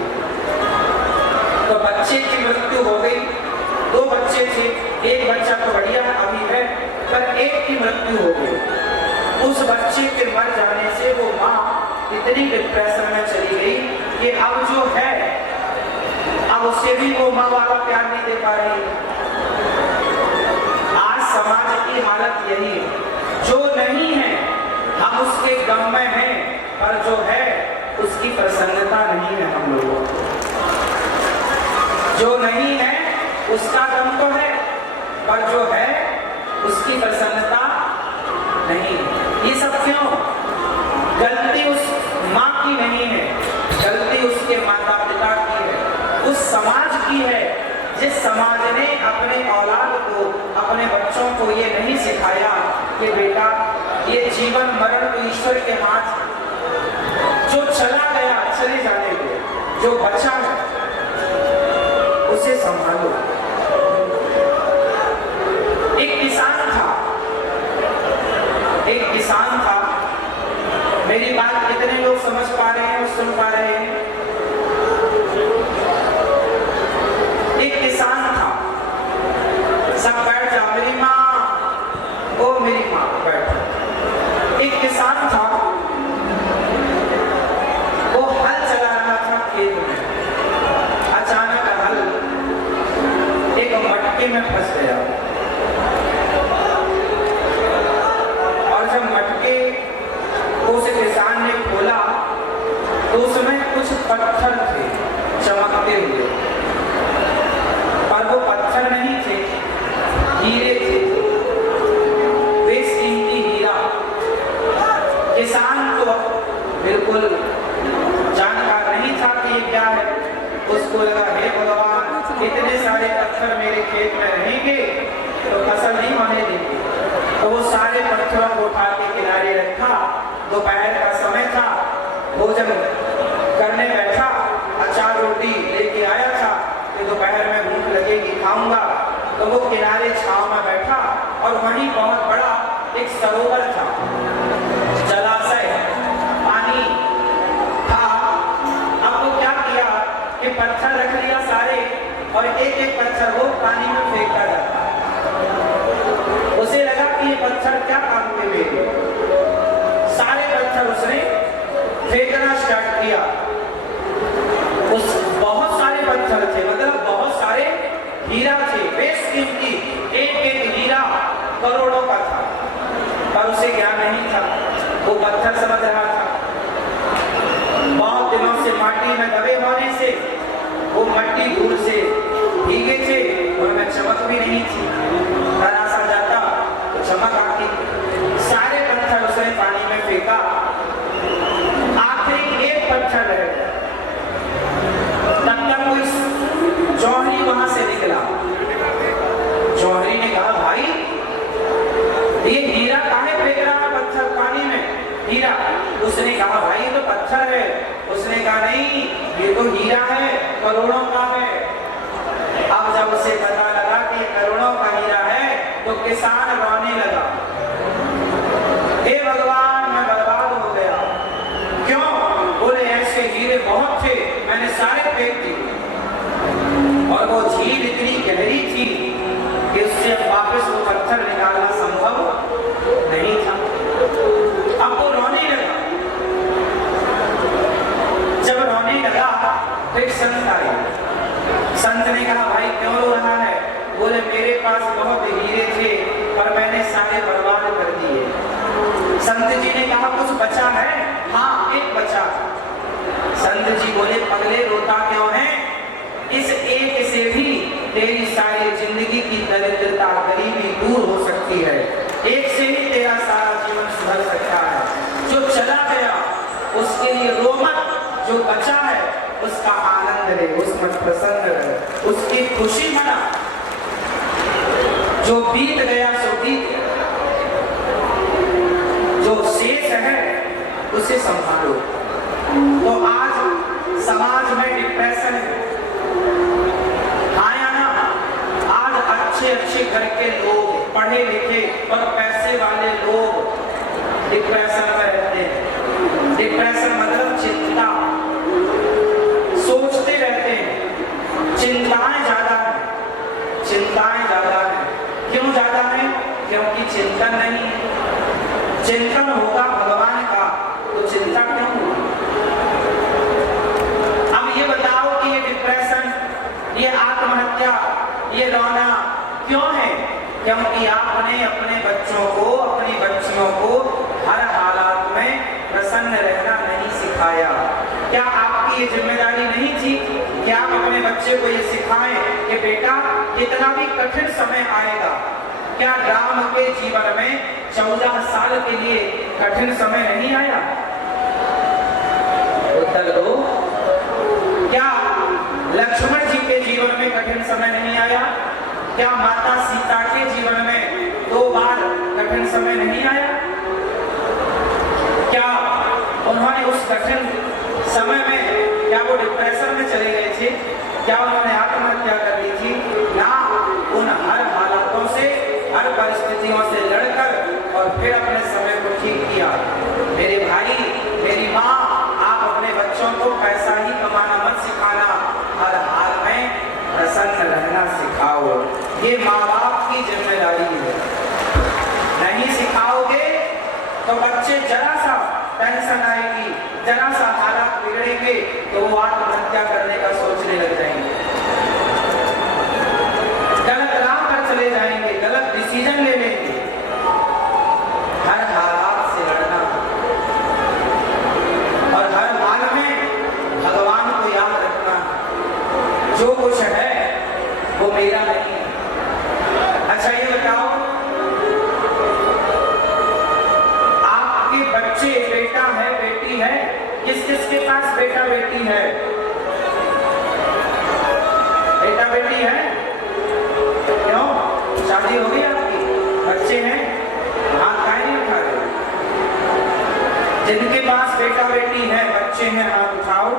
तो बच्चे की मृत्यु हो गई। 2 बच्चे थे, एक बच्चा तो बढ़िया अभी है, पर एक की मृत्यु हो गई। उस बच्चे के मर जाने से वो माँ इतनी डिप्रेशन में चली गई कि अब जो है अब उससे भी वो माँ वाला प्यार नहीं दे पा रही। आज समाज की हालत यही है, जो नहीं है हम उसके गम में हैं, पर जो है उसकी प्रसन्नता नहीं है हम लोगों को। जो नहीं है उसका गम तो है, पर जो है उसकी प्रसन्नता नहीं। ये सब क्यों? गलती उस माँ की नहीं है, गलती उसके माता पिता की है, उस समाज की है, जिस समाज ने अपने औलाद को, अपने बच्चों को ये नहीं सिखाया कि बेटा ये जीवन मरण तो ईश्वर के हाथ है। जो चला गया चले जाने दो, जो बचा है उसे संभालो। एक किसान था। मेरी बात कितने लोग समझ पा रहे हैं और सुन पा रहे हैं? एक किसान था। सब बैठ जा, मेरी माँ, ओ मेरी माँ बैठ। एक किसान था, वो हल चला रहा था खेत में। अचानक हल एक मटके में फंस गया, और जब मटके को उस किसान ने खोला तो उसमें कुछ पत्थर थे चमकते हुए, पर वो पत्थर नहीं थे, हीरे थे, बेशकीमती हीरा। किसान तो बिल्कुल जानकार नहीं था कि ये क्या है। उसको लगा हे भगवान, इतने सारे पत्थर मेरे खेत में रहेंगे तो फसल नहीं होने देंगे। तो वो सारे पत्थरों को उठा के किनारे रखा। दोपहर का समय था, भोजन करने बैठा, अचार रोटी लेके आया था कि दोपहर में भूख लगेगी खाऊंगा। तो वो किनारे छांव में बैठा, और वहीं बहुत बड़ा एक सरोवर था, जलाशय, पानी था। अब वो क्या किया कि पत्थर रख लिया सारे, और एक एक पत्थर वो पानी में फेंकता जाता। उसे लगा कि ये पत्थर क्या काम के लिए, सारे पत्थर उसने फेंकना स्टार्ट किया। उस बहुत सारे पत्थर थे, मतलब बहुत सारे हीरा थे, बेशकीमती, एक एक हीरा करोड़ों का था, पर उसे ज्ञान नहीं था। वो पत्थर समझ रहा था। बहुत दिनों से माटी में दबे होने से वो मट्टी धूल से भीगे थे, उनमें चमक भी नहीं थी। जरा सा जाता तो चमक आती। सारे पत्थर उसने पानी में फेंका, आखिरी एक पत्थर रह गया। तब तक कोई जौहरी वहां से निकला। जौहरी ने कहा, भाई ये हीरा काहे फेंक रहा है पत्थर पानी में? हीरा। उसने कहा, भाई ये तो पत्थर है। उसने कहा, नहीं ये तो हीरा है, करोड़ों का है। अब जब उसे पता लगा कि करोड़ों का हीरा है तो किसान रोने लगा, हे भगवान मैं बर्बाद हो गया। क्यों? बोले ऐसे हीरे बहुत थे, मैंने सारे फेंक दिए, और वो झील इतनी गहरी थी कि उससे वापस वो पत्थर निकालना संभव नहीं था। अब वो रोने लगा। जब रोने लगा तो एक संत आए। संत ने कहा, भाई क्यों रो रहा है? बोले मेरे पास बहुत हीरे थे, पर मैंने सारे बर्बाद कर दिए। संत जी ने कहा, कुछ बचा है? हाँ एक बचा। संत जी बोले, पगले रोता क्यों है? इस एक से भी तेरी सारी जिंदगी की दरिद्रता, गरीबी दूर हो सकती है। एक से ही तेरा सारा जीवन सुधर सकता है। जो चला गया उसके लिए रो मत, जो बचा है उसका आनंद ले, उसमें प्रसन्न रहे, उसकी खुशी मना। जो बीत गया सो बीत गया, जो शेष है उसे संभालो। तो आज समाज में डिप्रेशन है, हाँ या ना? आज अच्छे अच्छे घर के लोग, पढ़े लिखे और पैसे वाले लोग डिप्रेशन में रहते हैं। डिप्रेशन मतलब चिंता, सोचते रहते हैं, चिंताएं ज्यादा है। क्यों ज्यादा है? क्योंकि चिंतन नहीं है। चिंतन होगा भगवान का तो चिंता क्यों होगी? अब ये बताओ कि ये डिप्रेशन, ये आत्महत्या, ये रोना क्यों है? क्योंकि आपने अपने बच्चों को, अपनी बच्चियों को हर हालात में प्रसन्न रहना नहीं सिखाया। क्या आपकी ये जिम्मेदारी नहीं थी कि आप अपने बच्चे को ये सिखाएं कि बेटा कितना भी कठिन समय आएगा? क्या राम के जीवन में 14 साल के लिए कठिन समय नहीं आया? उत्तर दो। क्या लक्ष्मण जी के जीवन में कठिन समय नहीं आया? क्या माता सीता के जीवन में 2 बार कठिन समय नहीं आया? क्या उन्होंने उस कठिन समय में, क्या वो डिप्रेशन में चले गए थे? क्या उन्होंने आत्महत्या कर ली थी? ना, उन हर हालातों से, हर परिस्थितियों से लड़कर और फिर अपने समय को ठीक किया। मेरे भाई, मेरी माँ, आप अपने बच्चों को पैसा ही कमाना मत सिखाना, हर हाल में प्रसन्न रहना सिखाओ। ये माँ बाप की जिम्मेदारी है। नहीं सिखाओगे तो बच्चे जरा सा टेंशन आएगी, जरा सा हालात बिगड़ेंगे तो वो आत्महत्या करने का सोचने लग जाएंगे, गलत राह पर चले जाएंगे, गलत डिसीजन ले लेंगे। हर हालात से लड़ना और हर हाल में भगवान को याद रखना, जो कुछ है वो मेरा नहीं है। अच्छा ये बताओ, आपके बच्चे, बेटा है, बेटी है, किस किस के पास बेटा बेटी है? बेटा बेटी है? क्यों? शादी हो गई आपकी? बच्चे हैं? हाथ काहे नहीं उठा रहे? जिनके पास बेटा बेटी है, बच्चे हैं, हाथ उठाओ,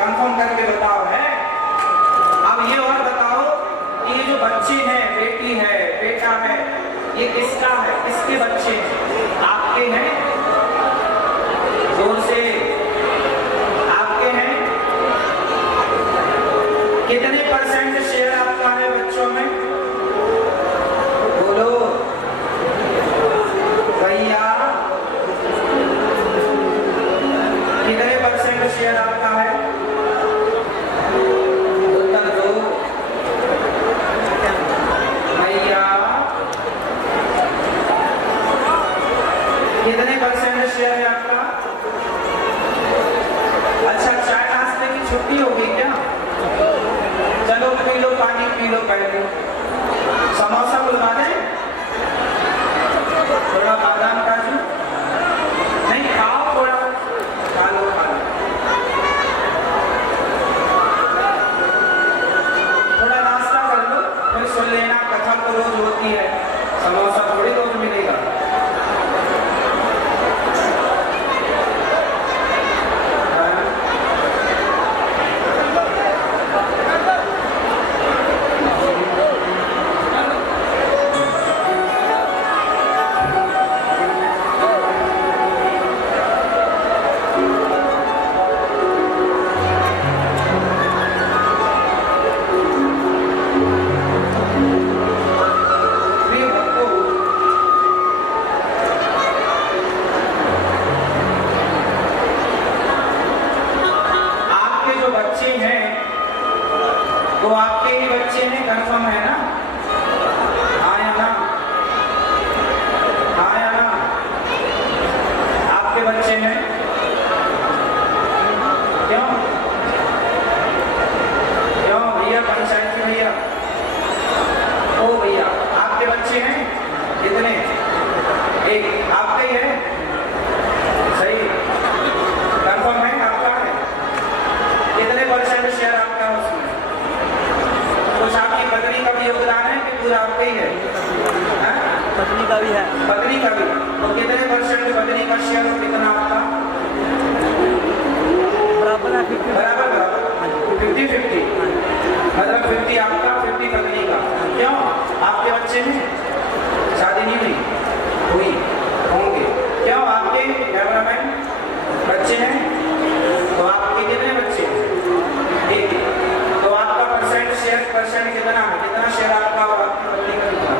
कंफर्म करके बताओ। है? अब ये और बताओ कि ये जो बच्चे हैं, बेटी है, बेटा है, ये किसका है? किसके बच्चे हैं? आपके हैं? जोर से, आपके हैं? कितने % शेयर आपका है बच्चों में? बोलो भैया, कितने % शेयर आपका है? उत्तर दो भैया, कितने % शेयर है आपका? अच्छा, चाय नाश्ते की छुट्टी हो गई क्या? चलो पी लो, पानी पी लो, पहले समोसा बुलवा दें, थोड़ा बादाम काजू नहीं खाओ, थोड़ा खा लो, खा लो, थोड़ा नाश्ता कर लो, फिर सुन लेना, कथा तो रोज होती है, समोसा थोड़ी रोज मिलेगा। तो आपके ही बच्चे हैं, कंफर्म है ना? हाँ या ना? हाँ या ना? आपके बच्चे हैं? क्यों? क्यों भैया, पंचायती भैया? ओ भैया, आपके बच्चे हैं? कितने? एक आपका ही है? सही, कंफर्म है आपका है? कितने % शेयर आपका है उसमें? कुछ आपकी पत्नी का भी योगदान है कि पूरा आपका ही है? पत्नी का भी है। पत्नी का भी? तो कितने % पत्नी का शेयर और कितना आपका? बराबर है, 50 बराबर बराबर, 50-50, मतलब 50 आपका, 50 पत्नी का। क्यों? आपके बच्चे हैं? शादी नहीं हुई? हुई होंगे। क्यों? आपके कैमरामैन बच्चे हैं? तो आपके कितने बच्चे हैं? एक। तो आपका % शेयर कितना है? कितना शेयर आपका और आपकी पत्नी का कितना?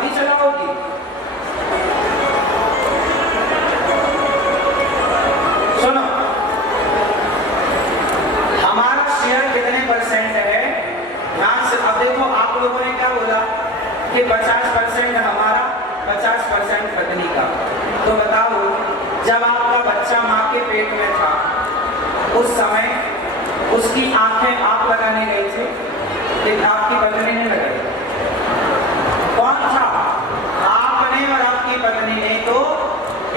तभी चलाओगी। सुनो, हमारा शेयर कितने परसेंट है, ध्यान से। अब देखो, आप लोगों ने क्या बोला कि 50% हमारा, 50% पत्नी का। तो बताओ, जब आपका बच्चा माँ के पेट में था, उस समय उसकी आंखें आप लगाने गए थे, लेकिन आपकी पत्नी ने लगाई। कौन था? आपने और आपकी पत्नी ने तो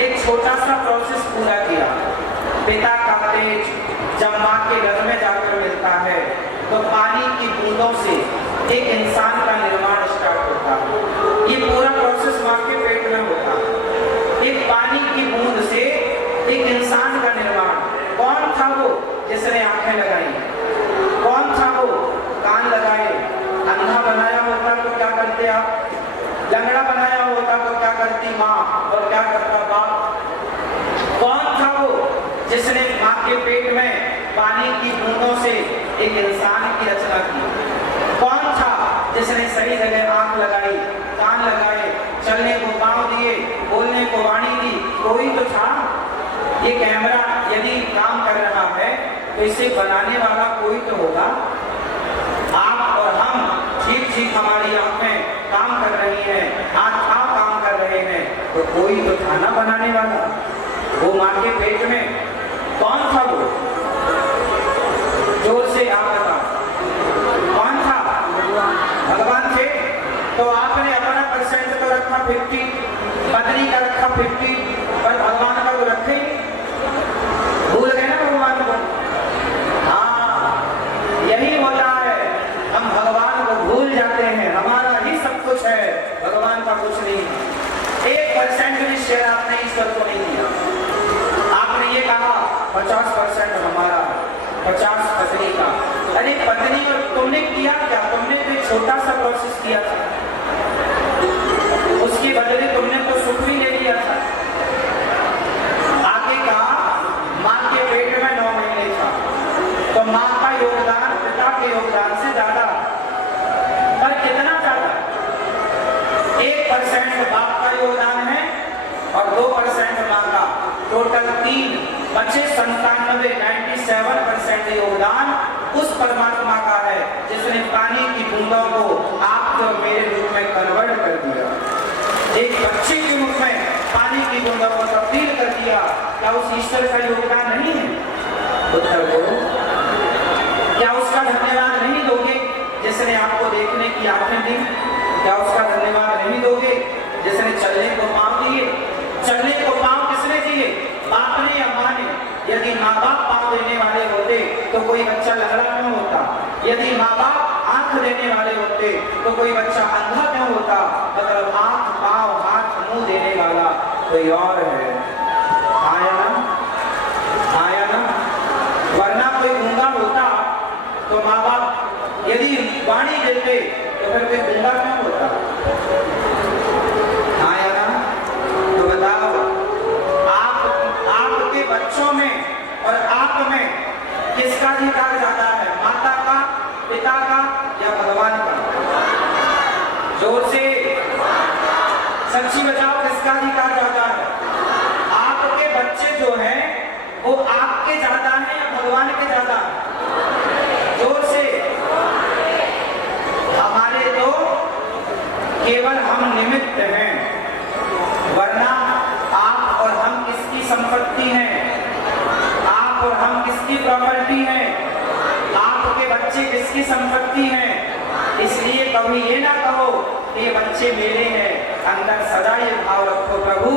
एक छोटा सा प्रोसेस पूरा किया। पिता का तेज जब माँ के गर्भ में जाकर मिलता है तो पानी की बूंदों से एक इंसान का निर्माण स्टार्ट होता है। ये पूरा प्रोसेस माँ के पेट में होता है। एक पानी की बूंद से एक इंसान का निर्माण। कौन था वो जिसने आंखें लगाई? कौन था वो? कान लगाए। अंधा बनाया होता तो क्या करते आप? लंगड़ा बनाया होता तो क्या करती माँ और क्या करता बाप? कौन था वो जिसने माँ के पेट में पानी की बूंदों से एक इंसान की रचना की? कौन था जिसने सही जगह आंख लगाई, कान लगाए, चलने को पांव दिए, बोलने को वाणी दी? कोई तो था। ये कैमरा यदि काम कर रहा है तो इसे बनाने वाला कोई तो होगा। आप और हम ठीक ठीक हमारी आंखें काम कर रही हैं, हाथ पांव काम कर रहे हैं, तो कोई तो था ना बनाने वाला। वो माँ के पेट में कौन था वो? जोर से आप बताओ, कौन था? भगवान थे। तो आपने अपना परसेंट तो रखा 50, पत्नी का रखा 50, पर भगवान का तो रखे ही। भूल गए ना भगवान को? हाँ, यही होता है, हम भगवान को भूल जाते हैं। हमारा ही सब कुछ है, भगवान का कुछ नहीं। 1% भी शेयर आपने ईश्वर को नहीं दिया। आपने ये कहा 50% हमारा, 50 पत्नी का। अरे पत्नी और तुमने किया क्या? तुमने तो एक छोटा सा प्रोसेस किया था, उसके बदले तुमने तो सुख भी ले लिया था। आगे का माँ के पेट में 9 महीने था, तो माँ का योगदान पिता के योगदान से ज्यादा। पर कितना ज्यादा? 1% बाप का योगदान है और 2% माँ का। टोटल 3 बचे 97% योगदान उस परमात्मा का है जिसने पानी की बूंदों को आपके और मेरे रूप में कन्वर्ट कर दिया, एक बच्चे के रूप में पानी की बूंदों को तब्दील कर दिया। क्या उस ईश्वर का योगदान नहीं है? उत्तर दो। क्या उसका धन्यवाद नहीं दोगे जिसने आपको देखने की आंखें दी? क्या उसका धन्यवाद नहीं दोगे जिसने चलने को पांव दिए? चलने को पांव किसने दिए? बाप ने या माँ ने? यदि माँ बाप पांव देने वाले होते तो कोई बच्चा लंगड़ा क्यों होता? यदि माँ बाप आंख देने वाले होते तो कोई बच्चा अंधा क्यों होता? मतलब आंख, पांव, हाथ, मुंह देने वाला कोई और है। आया ना? आया ना? वरना कोई गूंगा होता तो माँ बाप यदि वाणी देते तो फिर कोई गूंगा क्यों होता? आया ना? तो बताओ, आपके बच्चों में और आप में किसका अधिकार ज्यादा है? माता का, पिता का या भगवान का? जोर से सच्ची बताओ, किसका अधिकार ज्यादा है? आपके बच्चे जो हैं वो आपके ज्यादा हैं या भगवान के ज्यादा? जोर से। हमारे तो केवल हम निमित्त हैं, वरना आप और हम किसकी संपत्ति हैं? आप और हम किसकी प्रॉपर्टी हैं? आपके बच्चे किसकी संपत्ति हैं? इसलिए कभी ये ना कहो कि ये बच्चे मेरे हैं। अंदर सदा ये भाव रखो, प्रभु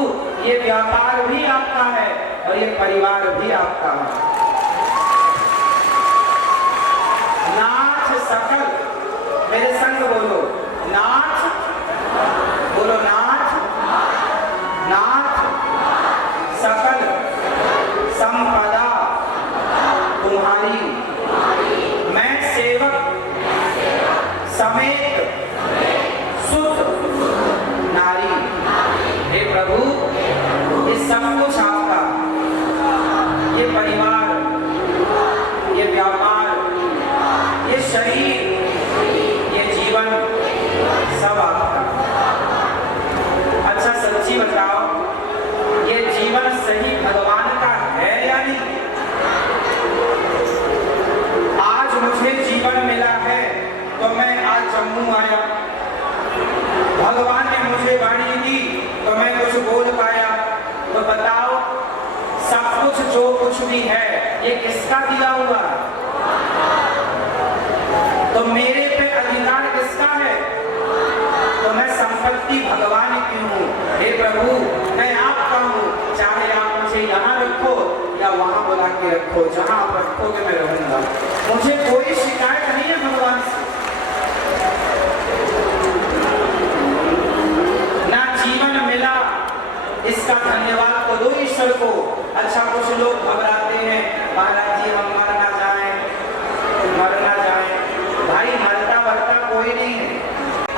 ये व्यापार भी आपका है और ये परिवार भी आपका है। नाथ सकल, मेरे संग बोलो नाथ, बोलो नाथ, नाथ सकल संपदा तुम्हारी, मैं सेवक समेत सुत नारी। हे प्रभु, ये सब कुछ आपका, ये परिवार, ये व्यापार, ये शरीर, ये जीवन सब आपका। ये किसका दिया हुआ है? तो मेरे पे अधिकार किसका है? तो मैं संपत्ति भगवान की हूँ। हे प्रभु, मैं आपका हूँ, चाहे आप मुझे यहाँ रखो या वहां बुला के रखो, जहां आप रखोगे मैं रहूंगा। मुझे कोई शिकायत नहीं है भगवान से। ना जीवन मिला, इसका धन्यवाद तो दो ईश्वर को। अच्छा, कुछ लोग घबराते हैं, महाराज जी हम मर ना जाए, मर ना जाए। भाई मरता मरता कोई नहीं है।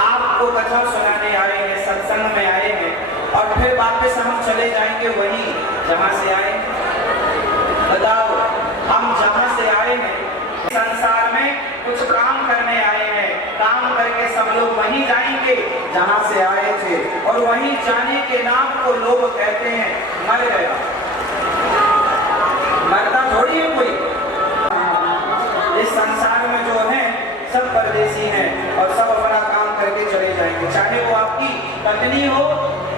आपको कथा सुनाने आए हैं, सत्संग में आए हैं, और फिर वापस हम चले जाएंगे वहीं जहां से आए। बताओ, हम जहां से आए हैं, संसार में कुछ काम करने आए हैं, काम करके सब लोग वहीं जाएंगे जहां से आए थे, और वहीं जाने के नाम को लोग कहते हैं मर गया। मरता थोड़ी है कोई। इस संसार में जो है सब परदेसी हैं और सब अपना काम करके चले जाएंगे, चाहे वो आपकी पत्नी हो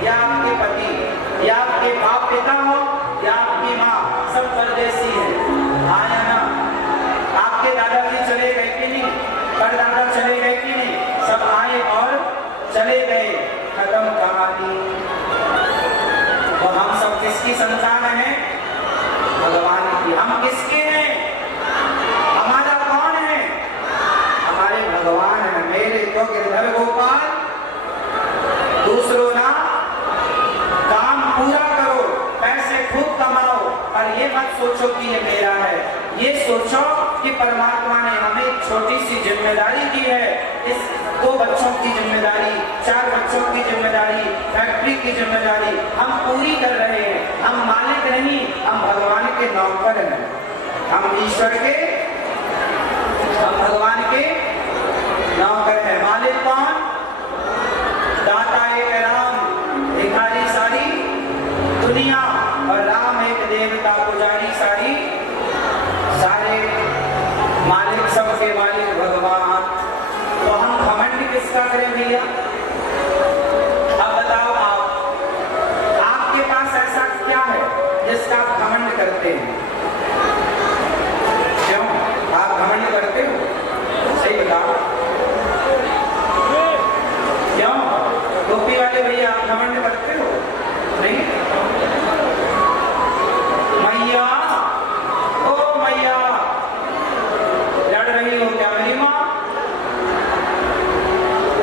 या आपके पति या आपके बाप पिता हो या आपकी माँ, सब परदेसी है। आया ना? आपके दादाजी चले गए कि नहीं? परदादा चले गए कि नहीं? सब आए और चले गए, खत्म कहानी। तो हम सब किसकी संतान हैं? भगवान की। हम किसके हैं? हमारा कौन है? हमारे भगवान है। मेरे तो गिरधर गोपाल, दूसरों ना काम पूरा करो, पैसे खूब कमाओ, पर ये मत सोचो कि ये मेरा है। ये सोचो कि परमात्मा ने हमें एक छोटी सी जिम्मेदारी दी है। इस 2 बच्चों की जिम्मेदारी, 4 बच्चों की जिम्मेदारी, फैक्ट्री की जिम्मेदारी हम पूरी कर रहे हैं। हम मालिक नहीं, हम भगवान के नौकर हैं। हम ईश्वर के, हम भगवान के नौकर हैं। मालिक कौन? दाता एक राम, भिखारी सारी दुनिया, और राम एक देवता, पुजारी सारी, सारे मालिक, सबके मालिक भगवान। तो हम घमंड किसका करें भैया? अब बताओ, आपके पास ऐसा क्या है जिसका आप घमंड करते हैं? क्यों आप घमंड करते हो? सही बताओ, क्यों? टोपी वाले भैया आप घमंड करते हो? नहीं? मैया, ओ मैया, लड़ रही हो क्या मेरी माँ?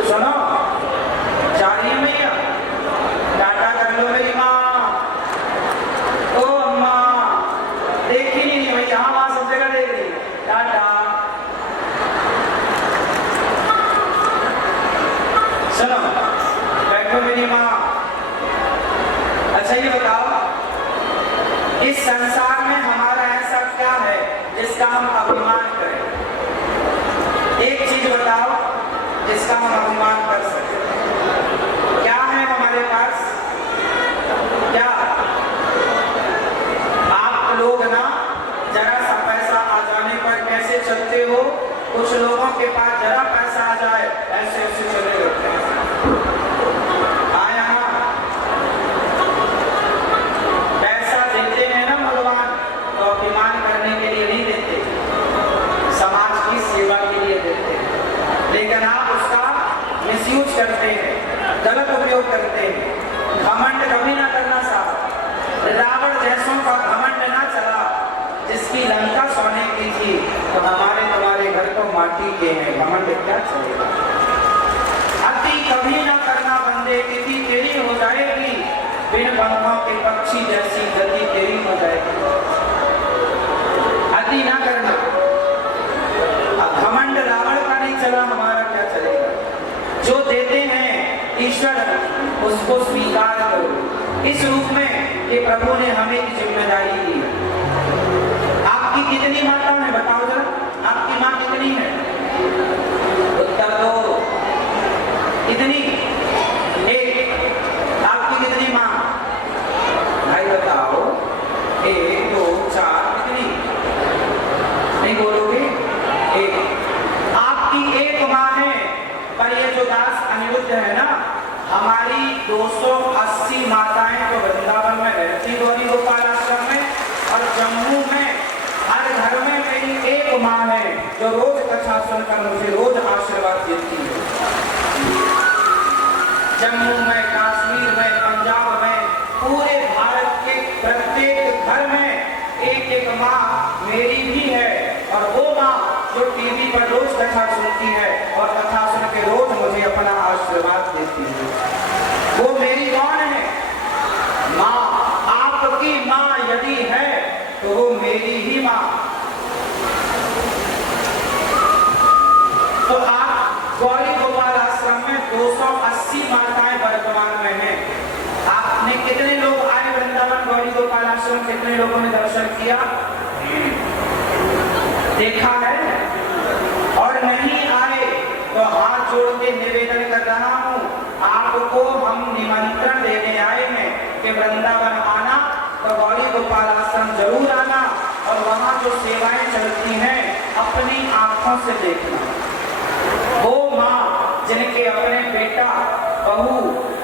सुनो, जा रही है मैया, टाटा कर लो मेरी माँ। ओ अम्मा, देखी नहीं भैया, हाँ वहाँ सब जगह देख रही, टाटा। सुनो, बैठो मेरी माँ। अच्छा ये बताओ, इस संसार में हमारा ऐसा क्या है जिसका हम अभिमान करें? एक चीज बताओ जिसका हम अभिमान कर सके। क्या है हमारे पास? क्या? आप लोग ना जरा सा पैसा आ जाने पर कैसे चलते हो? कुछ लोगों के पास जरा पैसा आ जाए ऐसे ऐसे चले जाते हैं। आया ना? पैसा देते हैं ना भगवान, तो अभिमान करने के लिए नहीं देते, समाज की सेवा के लिए देते हैं। लेकिन आप उसका मिसयूज करते हैं, गलत उपयोग करते हैं। घमंड कभी ना करना साहब। रावण जैसों का घमंड ना चला। जिसकी लंका सोने की थी, तो हमारे तुम्हारे घर तो माटी के हैं, घमंड क्या चलेगा? अति कभी ना करना बंदे, तिथि तेरी हो जाएगी, बिन पंखों के पक्षी जैसी गति तेरी हो जाएगी। अति ना करना। घमंड रावण का नहीं चला, हमारा क्या चलेगा? जो देते हैं ईश्वर, उसको स्वीकार करो। इस रूप में ये प्रभु ने हमें एक जिम्मेदारी दी। आपकी कितनी माता है बताओ जरा? आपकी माँ कितनी है? उत्तर दो। कितनी? एक। आपकी कितनी माँ? भाई बताओ। 1 2 4 कितनी? नहीं बोलोगे? 1। आपकी एक माँ है, पर ये जो दास अनिरुद्ध है ना, हमारी 280 माताएं तो वृंदावन में रहती, गोपी गोपाल आश्रम में, जो रोज कथा सुनकर मुझे रोज आशीर्वाद देती है। जम्मू में, कश्मीर में, पंजाब में, पूरे भारत के प्रत्येक घर में एक एक माँ मेरी भी है, और वो माँ जो टीवी पर रोज कथा सुनती है और कथा सुन के रोज मुझे अपना आशीर्वाद देती है। वो मेरी कौन है? माँ। आपकी माँ यदि है तो वो मेरी ही माँ। तो आप गौरी गोपाल आश्रम में 280 माताएं वर्तमान में हैं। आपने कितने लोग आए वृंदावन गौरी गोपाल आश्रम? कितने लोगों ने दर्शन किया, देखा है? और नहीं आए तो हाथ जोड़ के निवेदन कर रहा हूँ, आपको हम निमंत्रण देने आए हैं कि वृंदावन आना तो गौरी गोपाल आश्रम जरूर आना, और वहाँ जो सेवाएं चलती हैं अपनी आंखों से देखना। वो माँ जिनके अपने बेटा, बहू,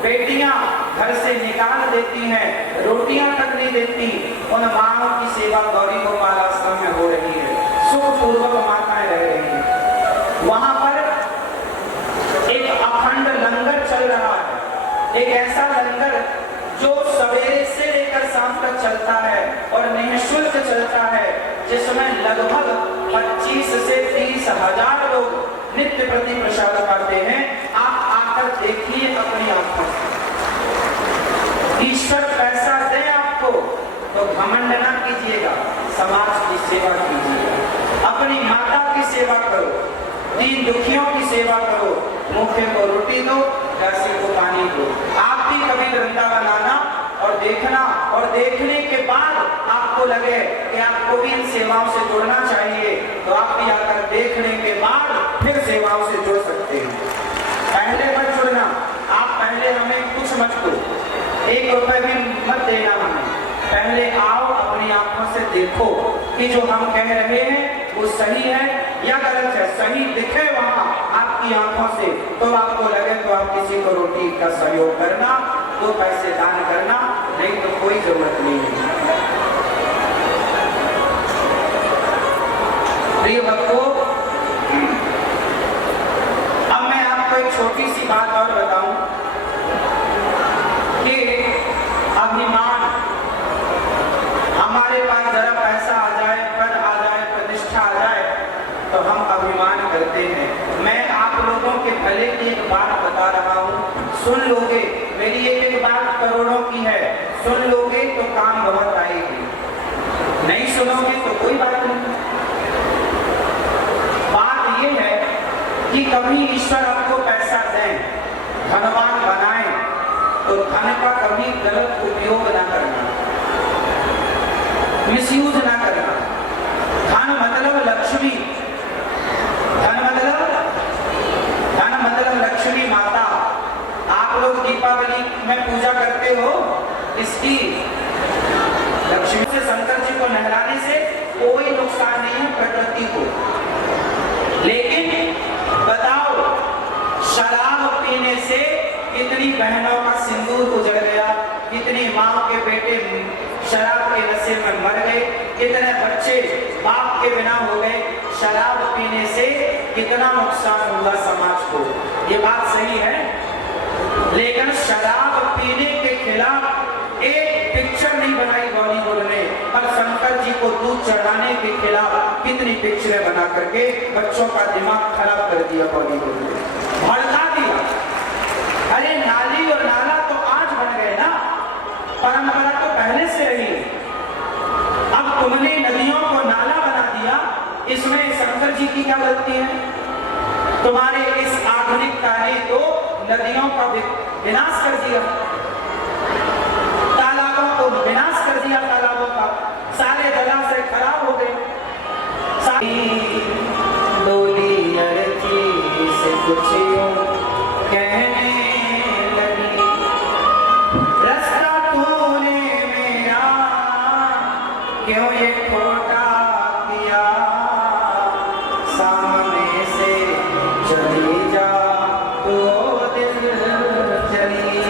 बेटियां घर से निकाल देती हैं, रोटियां तक नहीं देती, उन माओं की सेवा गौरी गोपाल आश्रम में हो रही है। सुखपूर्वक माताएं रह रही हैं। वहां पर एक अखंड लंगर चल रहा है, एक ऐसा लंगर जो सवेरे से लेकर शाम तक चलता है और निःशुल्क चलता है, जिसमें लगभग 25 से 30 हजार लोग नित्य प्रति प्रसाद पाते हैं। आप आकर देखिए अपनी आंखों से। ईश्वर पैसा दे आपको तो घमंड ना कीजिएगा, समाज की सेवा कीजिएगा, अपनी माता की सेवा करो, दीन दुखियों की सेवा करो, भूखे को रोटी दो, प्यासे को पानी दो। आप भी कभी वृंदावन आना और देखना, और देखने के बाद आपको लगे कि आपको भी इन सेवाओं से जुड़ना चाहिए, तो आप भी आकर देखने के बाद फिर सेवाओं से जुड़ सकते हैं। पहले मत जुड़ना, आप पहले हमें कुछ मत दो, 1 रुपए भी मत देना हमें। पहले आओ, अपनी आंखों से देखो कि जो हम कह रहे हैं वो सही है या गलत है। सही दिखे वहां आपकी आंखों से तो आपको लगे तो आप किसी को रोटी का सहयोग करना, 2 पैसे दान करना, नहीं तो कोई जरूरत नहीं है। प्रिय भक्तों, अब मैं आपको एक छोटी सी बात और बताऊं कि अभिमान, हमारे पास जरा पैसा आ जाए, पद आ जाए, प्रतिष्ठा आ जाए तो हम अभिमान करते हैं। मैं आप लोगों के भले की एक बात बता रहा हूँ, सुन लोगे, मेरी एक बात करोड़ों की है, सुन लोगे तो काम बहुत आएगी, नहीं सुनोगे तो कोई बात नहीं। बात ये है कि कभी ईश्वर आपको पैसा दें, धनवान बनाए, तो धन का कभी गलत उपयोग ना करना, मिसयूज ना करना। धन मतलब लक्ष्मी, धन मतलब लक्ष्मी माता। आप लोग दीपावली में पूजा करते हो, इसकी लक्ष्मी से शंकर जी को नहलाने से कोई नुकसान नहीं है प्रकृति को। लेकिन बताओ, शराब पीने से कितनी बहनों का सिंदूर उजड़ गया, कितनी माँ के बेटे शराब के नशे में मर गए, कितने बच्चे बाप के बिना हो गए। शराब पीने से कितना नुकसान हुआ समाज को, ये बात सही है। लेकिन शराब पीने के खिलाफ एक पिक्चर नहीं बनाई बॉलीवुड ने, और शंकर जी को दूध चढ़ाने के खिलाफ कितनी पिक्चरें बना करके बच्चों का दिमाग खराब कर दिया बॉलीवुड ने, भड़का दिया। अरे नाली और नाला तो आज बन गए ना, परंपरा तो पहले से रही। अब तुमने नदियों को नाला बना दिया, इसमें शंकर जी की क्या गलती है? तुम्हारे इस आधुनिकता ने तो नदियों का विनाश कर दिया, तालाबों को विनाश कर दिया, तालाबों का सारे जलाशय खराब हो गए। डोली अड़ती से कुछ कहने लगी, रास्ता तूने मेरा क्यों ये खोटा किया, सामने से चली जा तो दिल चली।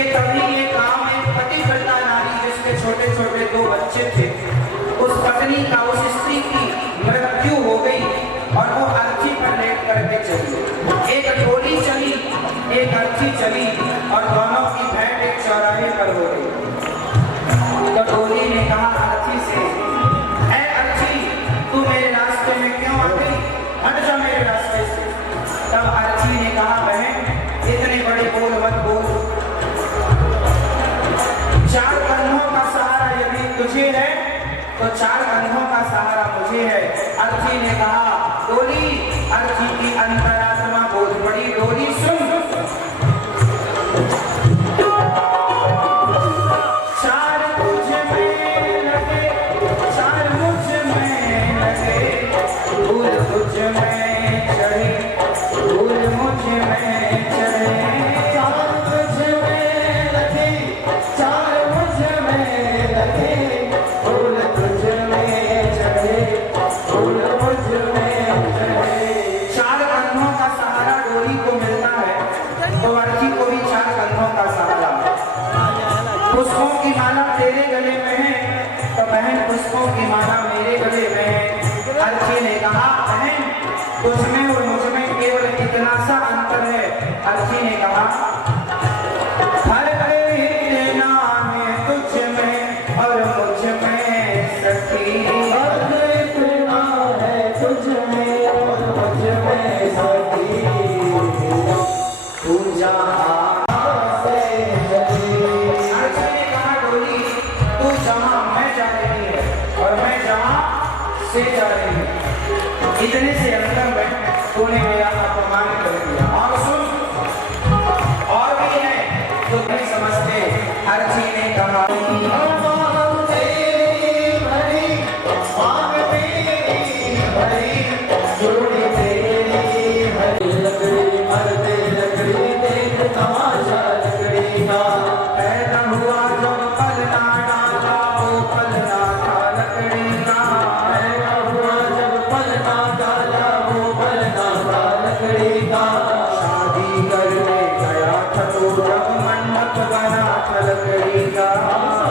कि तभी ये काम एक पतिव्रता नारी जिसके छोटे छोटे 2 बच्चे थे, उस पत्नी का, उस स्त्री की मृत्यु हो गई और वो अर्थी पर लेट करके चली। एक डोली चली, एक अर्थी चली और दोनों की भेंट एक चौराहे पर हो गई। तो डोली ने कहा अर्थी से, ऐ अर्थी, तू मेरे रास्ते में क्यों आ गई? हट जा मेरे रास्ते से। तब अर्थी ने कहा, बहन इतने बड़े बोल मत बोल, 4 कंधों का सहारा यदि तुझे है तो 4 कंधों का सहारा मुझे है। अर्थी ने कहा, डोली, अर्थी की अंतरात्मा बोल पड़ी, डोली सुन, 4 तुझ में लगे, 4 मुझ में लगे, फूल तुझ में चढ़े, फूल मुझ में चढ़े, 4 तुझ में लगे, 4 मुझ में लगे, फूल तुझ में चढ़े, फूल मुझ में चढ़े। 4 कंधों का सहारा डोली को मिलता है तो अर्थी को भी 4 कंधों का सहारा। पुष्पों की माला तेरे गले में है तो बहन पुष्पों की माला मेरे गले में है। अर्थी ने कहा, बहन तुझमें और मुझमें केवल इतना सा अंतर है। अर्थी ने कहा, फर्क इतना है तुझ में और मुझ में सखी, फर्क इतना है तुझ में और मुझ में सखी, तू जहाँ से चली। अर्थी ने कहा, डोली तू जहाँ मैं जा रही है और मैं जहाँ से जा रही हूँ, इतने से अंतर में तूने मेरा अपमान कर दिया। और सुन, और भी है जो नहीं समझते। अर्थी ने कहा, पैदा हुआ जो पलना डाला वो पलना था लकड़ी का, पैदा हुआ जब पलना डाला वो पलना था लकड़ी का, शादी करने गया था तो जब मंडप बना था लकड़ी का,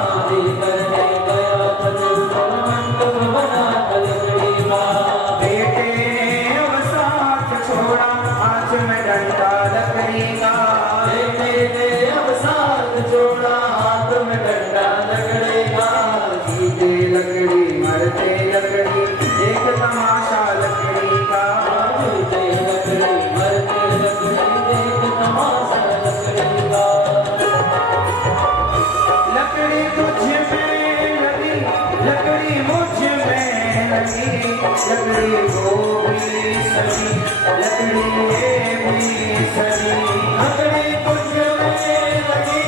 शादी करने गया था जब मंडप बना था लकड़ी का, बेटे ने अब साथ छोड़ा हाथ में डंडा लकड़ी का, बेटे ने अब साथ छोड़ा हाथ में डंडा लकड़ी का, जीते लकड़ी मरते लकड़ी एक तमाशा लकड़ी का, जीते लकड़ी मरते लकड़ी एक तमाशा लकड़ी का। लकड़ी तुझ में लगी, लकड़ी मुझ में लगी, लकड़ी वो भी सजी, लकड़ी ये भी सजी, लकड़ी तुझ में लगी,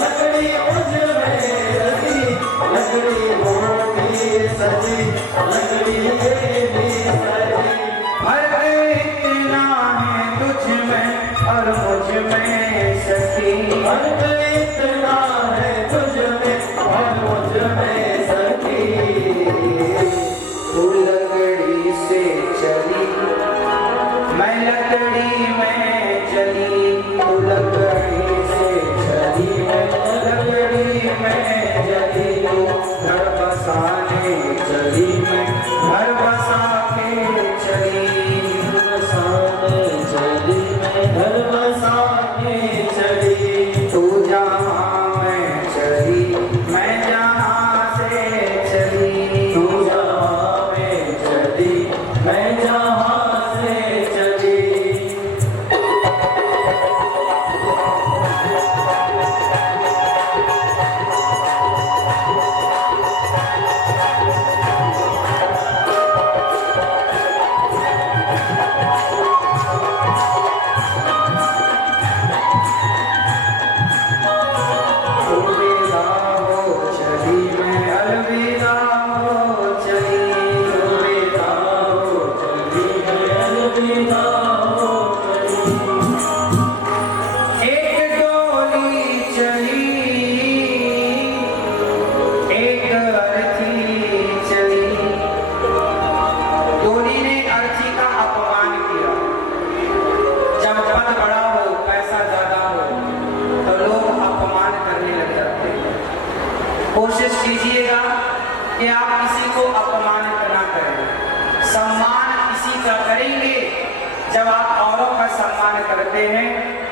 लकड़ी मुझ में लगी, लकड़ी वो भी सजी, लकड़ी ये भी सजी। फर्क इतना है तुझ में और मुझ में सखी, फर्क इतना है तुझ में और मुझ में सखी, तू लकड़ी से चली मैं लकड़ी में चली, तू लकड़ी से चली मैं लकड़ी में चली, तू घर बसाने चली मैं घर बसा के चली, घर बसाने चली मैं घर बसा के चली, तू जहाँ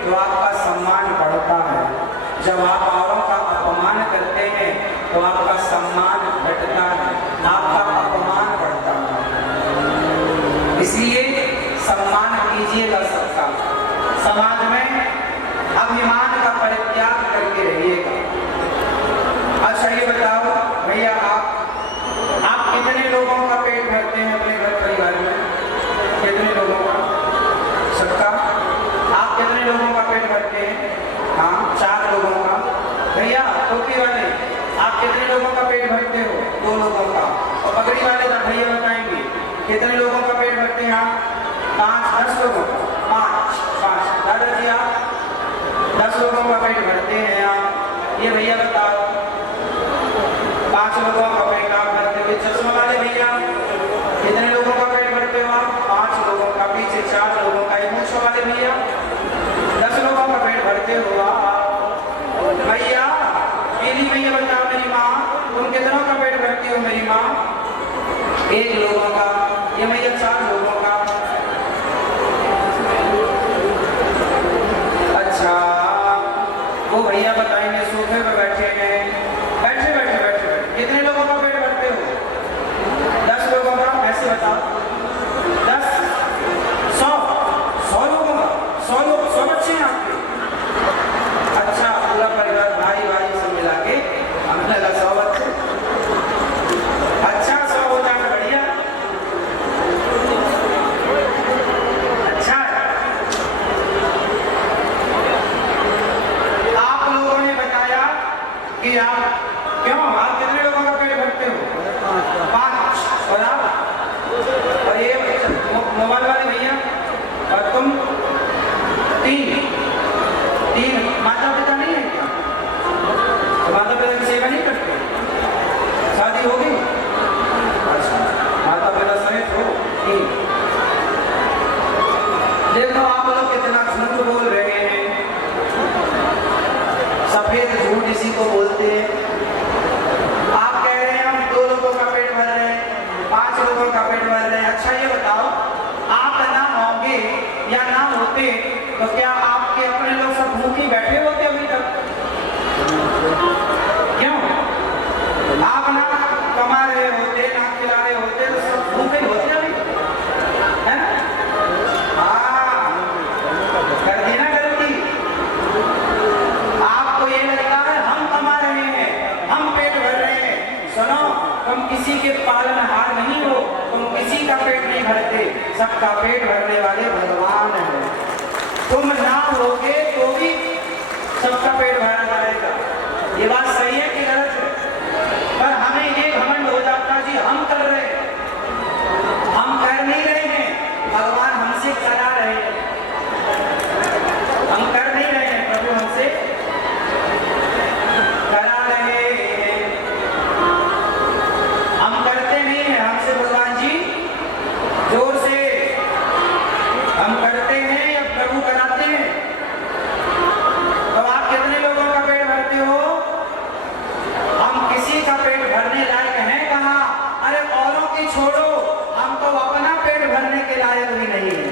तो आपका सम्मान बढ़ता है। जब आप औरों का अपमान करते हैं तो आपका सम्मान घटता है, आपका अपमान बढ़ता है। इसलिए सम्मान कीजिएगा सबका। समाज में अभिमान का परित्याग करके रहिएगा। अच्छा ये बताओ भैया, आप कितने लोगों का पेट भरते हैं अपने घर परिवार में? कितने लोगों का? सबका? आप कितने लोगों का पेट भरते हैं? हाँ, 4 लोगों का। भैया टोपी वाले, आप कितने लोगों का पेट भरते हो? 2 लोगों का। और पगड़ी वाले का भैया बताएंगे कितने लोगों का पेट भरते हैं आप? 5, 10 लोगों का? 5। दादाजी आप 10 लोगों का पेट भरते हैं आप। ये भैया बताओ 5 लोगों का पेट आप भरते हो। चश्मा वाले भैया कितने लोगों का पेट भरते हो आप? 5 लोगों का। पीछे 4 लोगों का। मूंछ वाले भैया 10 लोगों का पेट भरते हो आप। भैया मेरी भैया बताओ, मेरी माँ तुम कितनों का पेट भरती हो? मेरी माँ 1 लोगों का। ये भैया 4 लोगों का। अच्छा वो भैया बताएंगे सोफे पे बैठे हैं, बैठे कितने लोगों का पेट भरते हो? 10 लोगों का। ऐसे बताओ 10, 100 लोगों का। 100 बच्चे हैं आपके? अच्छा पूरा परिवार भाई से मिला के हमने लगा 100 बच्चे। अच्छा 100 हो जाए बढ़िया। अच्छा आप लोगों ने बताया कि आप कितने लोगों का पेट भरते हो? 5। और आप? और ये मोबाइल वाले भैया? और तुम? 3। माता पिता नहीं है क्या? तो माता पिता की सेवा नहीं करते? शादी हो गई? अच्छा माता पिता सहित हो 3। देखो आप लोग कितना झूठ बोल रहे हैं। सफेद झूठ इसी को बोलते हैं। आप कह रहे हैं हम 2 लोगों का पेट भर रहे हैं, 5 लोगों का पेट भर रहे हैं। अच्छा ये बताओ आप ना होंगे या ना होते तो क्या आपके अपने लोग सब भूखे बैठे होते अभी तक? क्यों? आप ना कमा रहे होते, ना खिला रहे होते तो सब भूखे होते अभी, है ना? हाँ कर दी ना गलती। आपको ये लगता है हम कमा रहे हैं, हम पेट भर रहे हैं। सुनो, तुम किसी के पालनहार नहीं हो, तुम किसी का पेट नहीं भरते, सबका पेट भरने वाले भगवान हैं। तुम ना होगे तो भी सबका पेट भरा जाएगा। ये बात सही है कि गलत है? पर हमें ये घमंड हो जाता जी हम कर रहे हैं। हम कर नहीं रहे हैं, भगवान हमसे करा रहे हैं। हम कर नहीं रहे हैं, प्रभु हमसे करा रहे हैं। हम करते नहीं हैं, हमसे भगवान जी जोर से हम करते हैं या प्रभु कराते हैं। तो आप कितने लोगों का पेट भरते हो? हम किसी का पेट भरने लायक हैं कहाँ? अरे औरों की छोड़ो, हम तो अपना पेट भरने के लायक भी नहीं है।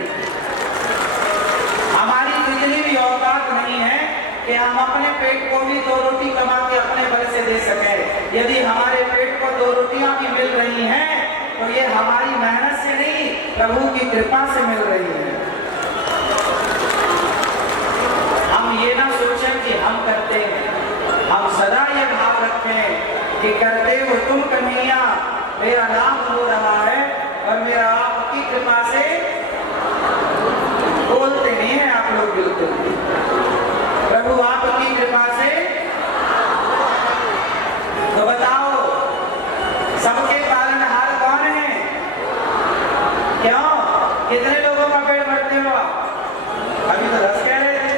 हमारी इतनी भी औकात नहीं है कि हम अपने पेट को भी 2 रोटी कमा के अपने बल से दे सके। यदि हमारे पेट को 2 रोटियां भी मिल रही हैं तो ये हमारी मेहनत से नहीं, प्रभु की कृपा से मिल रही है। हम ये ना सोचें कि हम करते हैं, हम सदा ये भाव रखें कि करते हो तुम कन्हैया, मेरा नाम हो रहा है और मेरा आपकी कृपा से। बोलते नहीं है आप लोग बिल्कुल, प्रभु आपकी कृपा से। तो बताओ सबके पालनहार कौन है? क्यों? कितने लोगों का पेट भरते हो आप? अभी तो 10 कह रहे थे,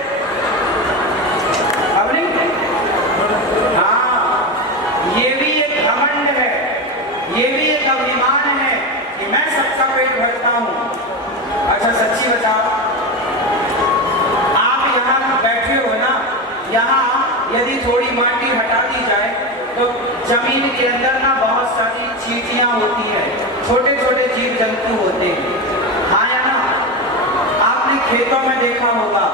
अब नहीं? हाँ, ये भी एक घमंड है, ये भी एक अभिमान है कि मैं सबका पेट भरता हूँ। अच्छा सच्ची बताओ, आप यहाँ बैठे हो ना, यहाँ यदि थोड़ी माटी हटा दी जाए तो जमीन के अंदर ना बहुत सारी चींटियां होती हैं, छोटे छोटे जीव जंतु होते हैं। हाँ या ना? आपने खेतों में देखा होगा,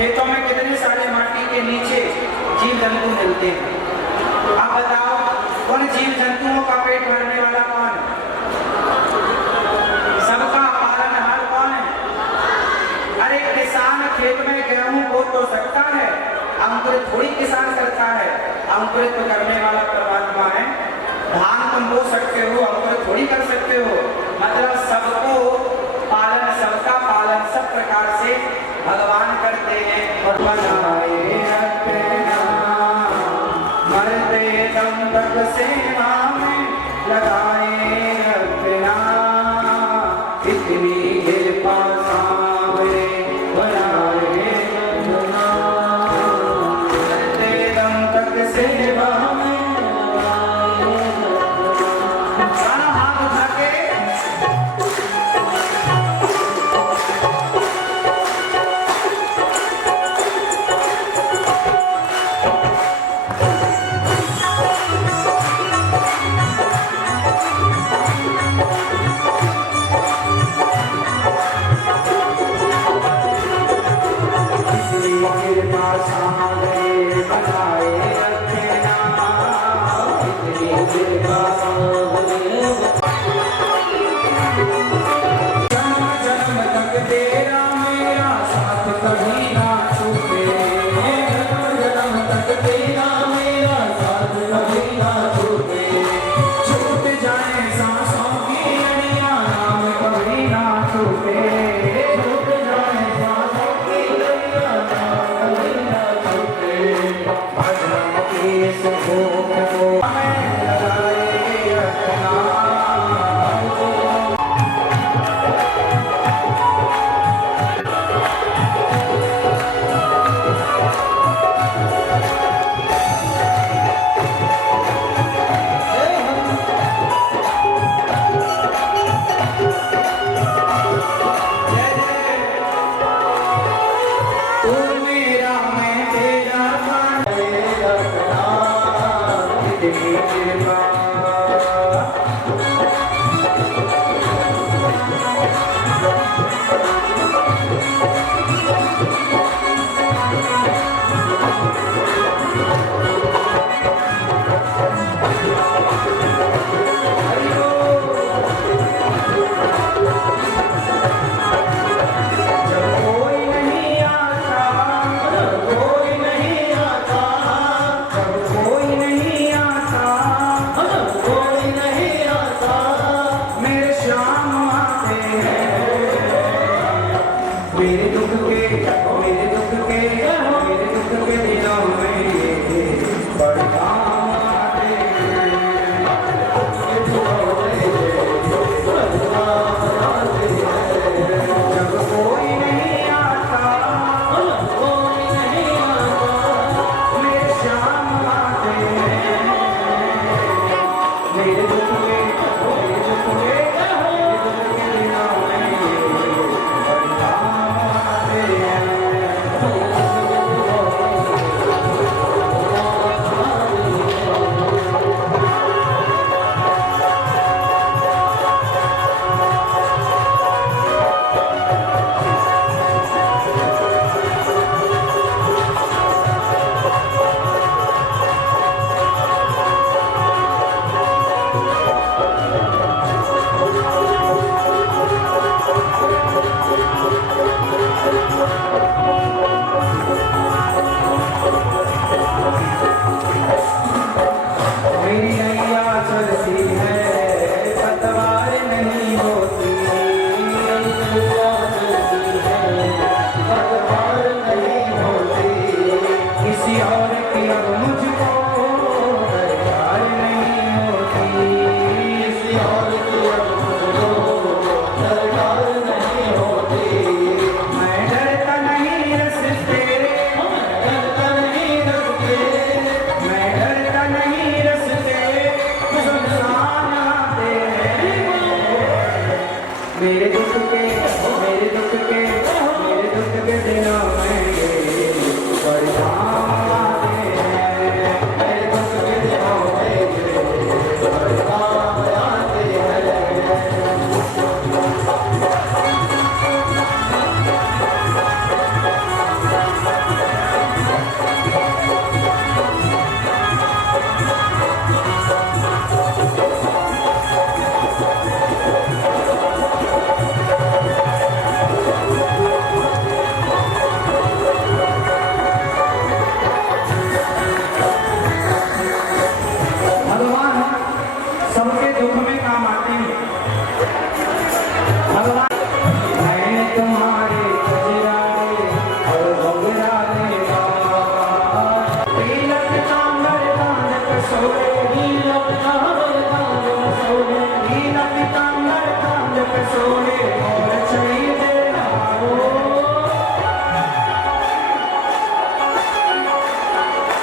खेतों में कितने सारे माटी के नीचे जीव जंतु मिलते हैं। आप बताओ उन जीव जंतुओं का पेट भरने वाला कौन है? सबका पालनहार कौन है? अरे किसान खेत में गेहूं बो तो सकता है, अंकुरित थोड़ी किसान करता है, अंकुरित तो करने वाला परमात्मा है। धान तुम बो सकते हो, अंकुरित थोड़ी कर सकते हो। मतलब सबको पालन, सबका पालन सब प्रकार से भगवान करते हैं। और बनाए अपना मरते दम तक सेवा में लगाए अपना, इतनी कृपा सामने बनाए अपना, मरते दम तक सेवा में सारा हाथ उठा के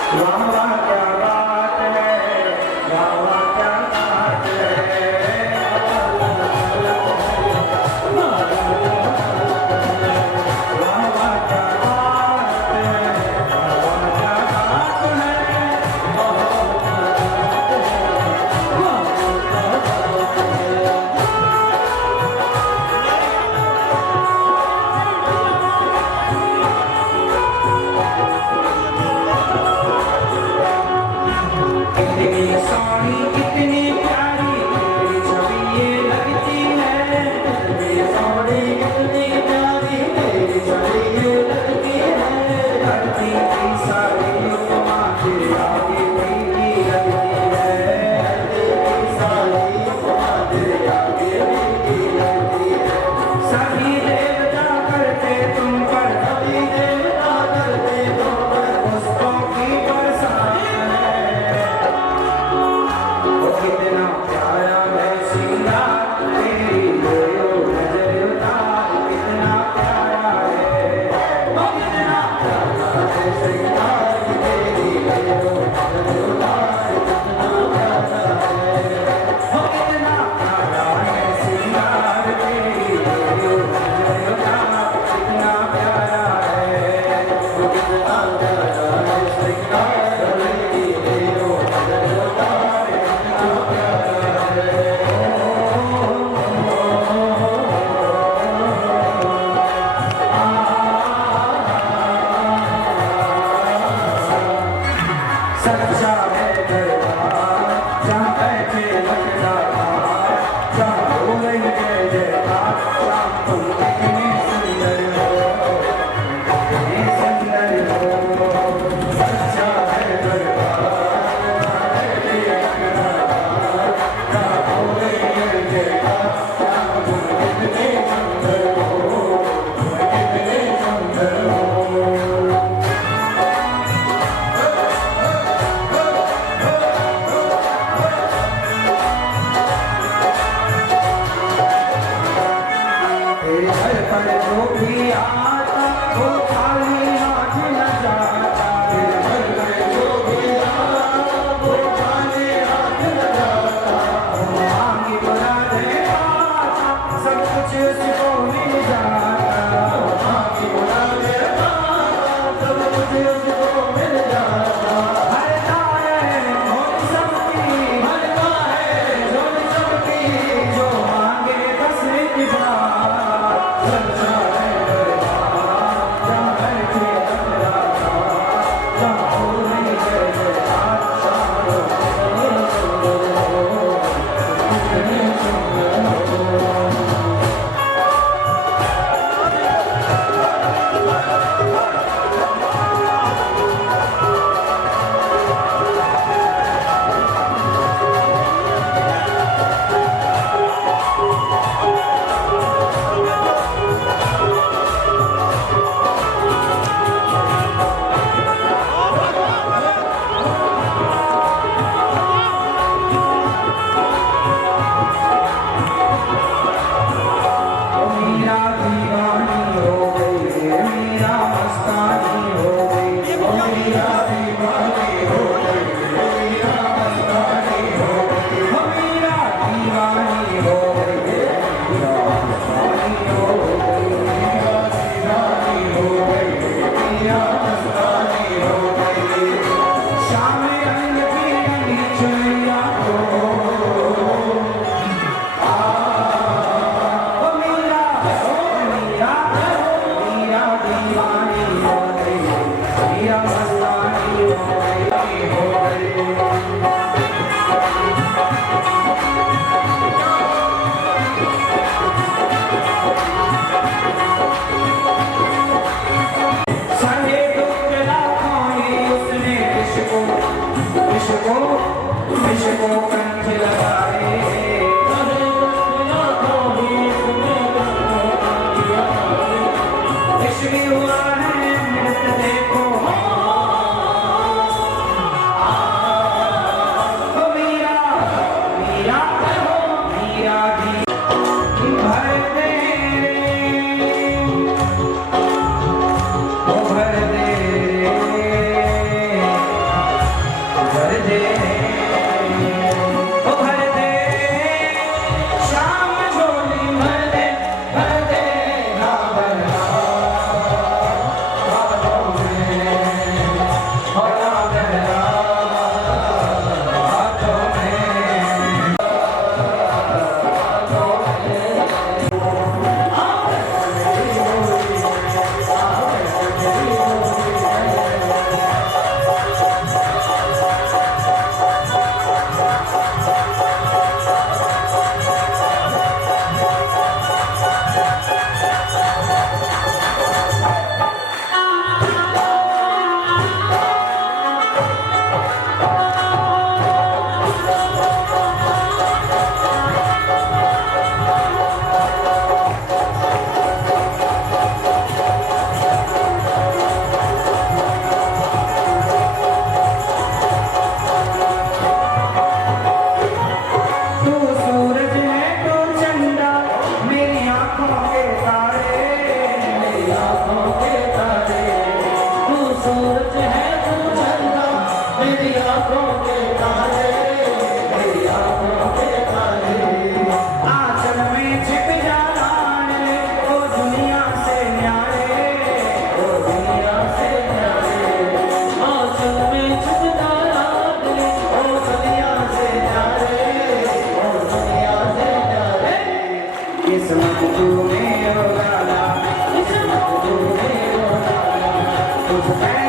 वाह वाह क्या बात है, वाह वाह क्या बात है। वाह वाह क्या बात है, वाह वाह क्या बात है। इतनी सोनी इतनी प्यारी तेरी छवि ये लगती है। इतनी सोनी इतनी प्यारी तेरी छवि ये लगती है। धरती की सारी उपमा तेरे आगे फीकी लगती है। धरती की सारी उपमा तेरे आगे फीकी लगती है। सभी देवता करते तुम पर, सभी देवता करते तुम पर पुष्पों की बरसात है। वो कितना प्यारा है श्रृंगार तेरी लोयो नजर उतार, कितना प्यारा है। वो कितना प्यारा है श्रृंगार तेरी लोयो नजर उतार, कितना प्यारा है। वो कितना प्यारा है श्रृंगार तेरी लोयो नजर उतार, कितना प्यारा है। वो कितना प्यारा है श्रृंगार तेरी लोयो नजर उतार, कितना प्यारा है। सच्चा है दरबार जहाँ बैठे लखदार, जहाँ हो रही जय जयकार। शाम तुम कितने सुंदर हो, कितने सुंदर हो। सच्चा है दरबार जहाँ बैठे लखदार, जहाँ हो रही जय जयकार। शाम तुम कितने सुंदर हो, तुम कितने सुंदर हो।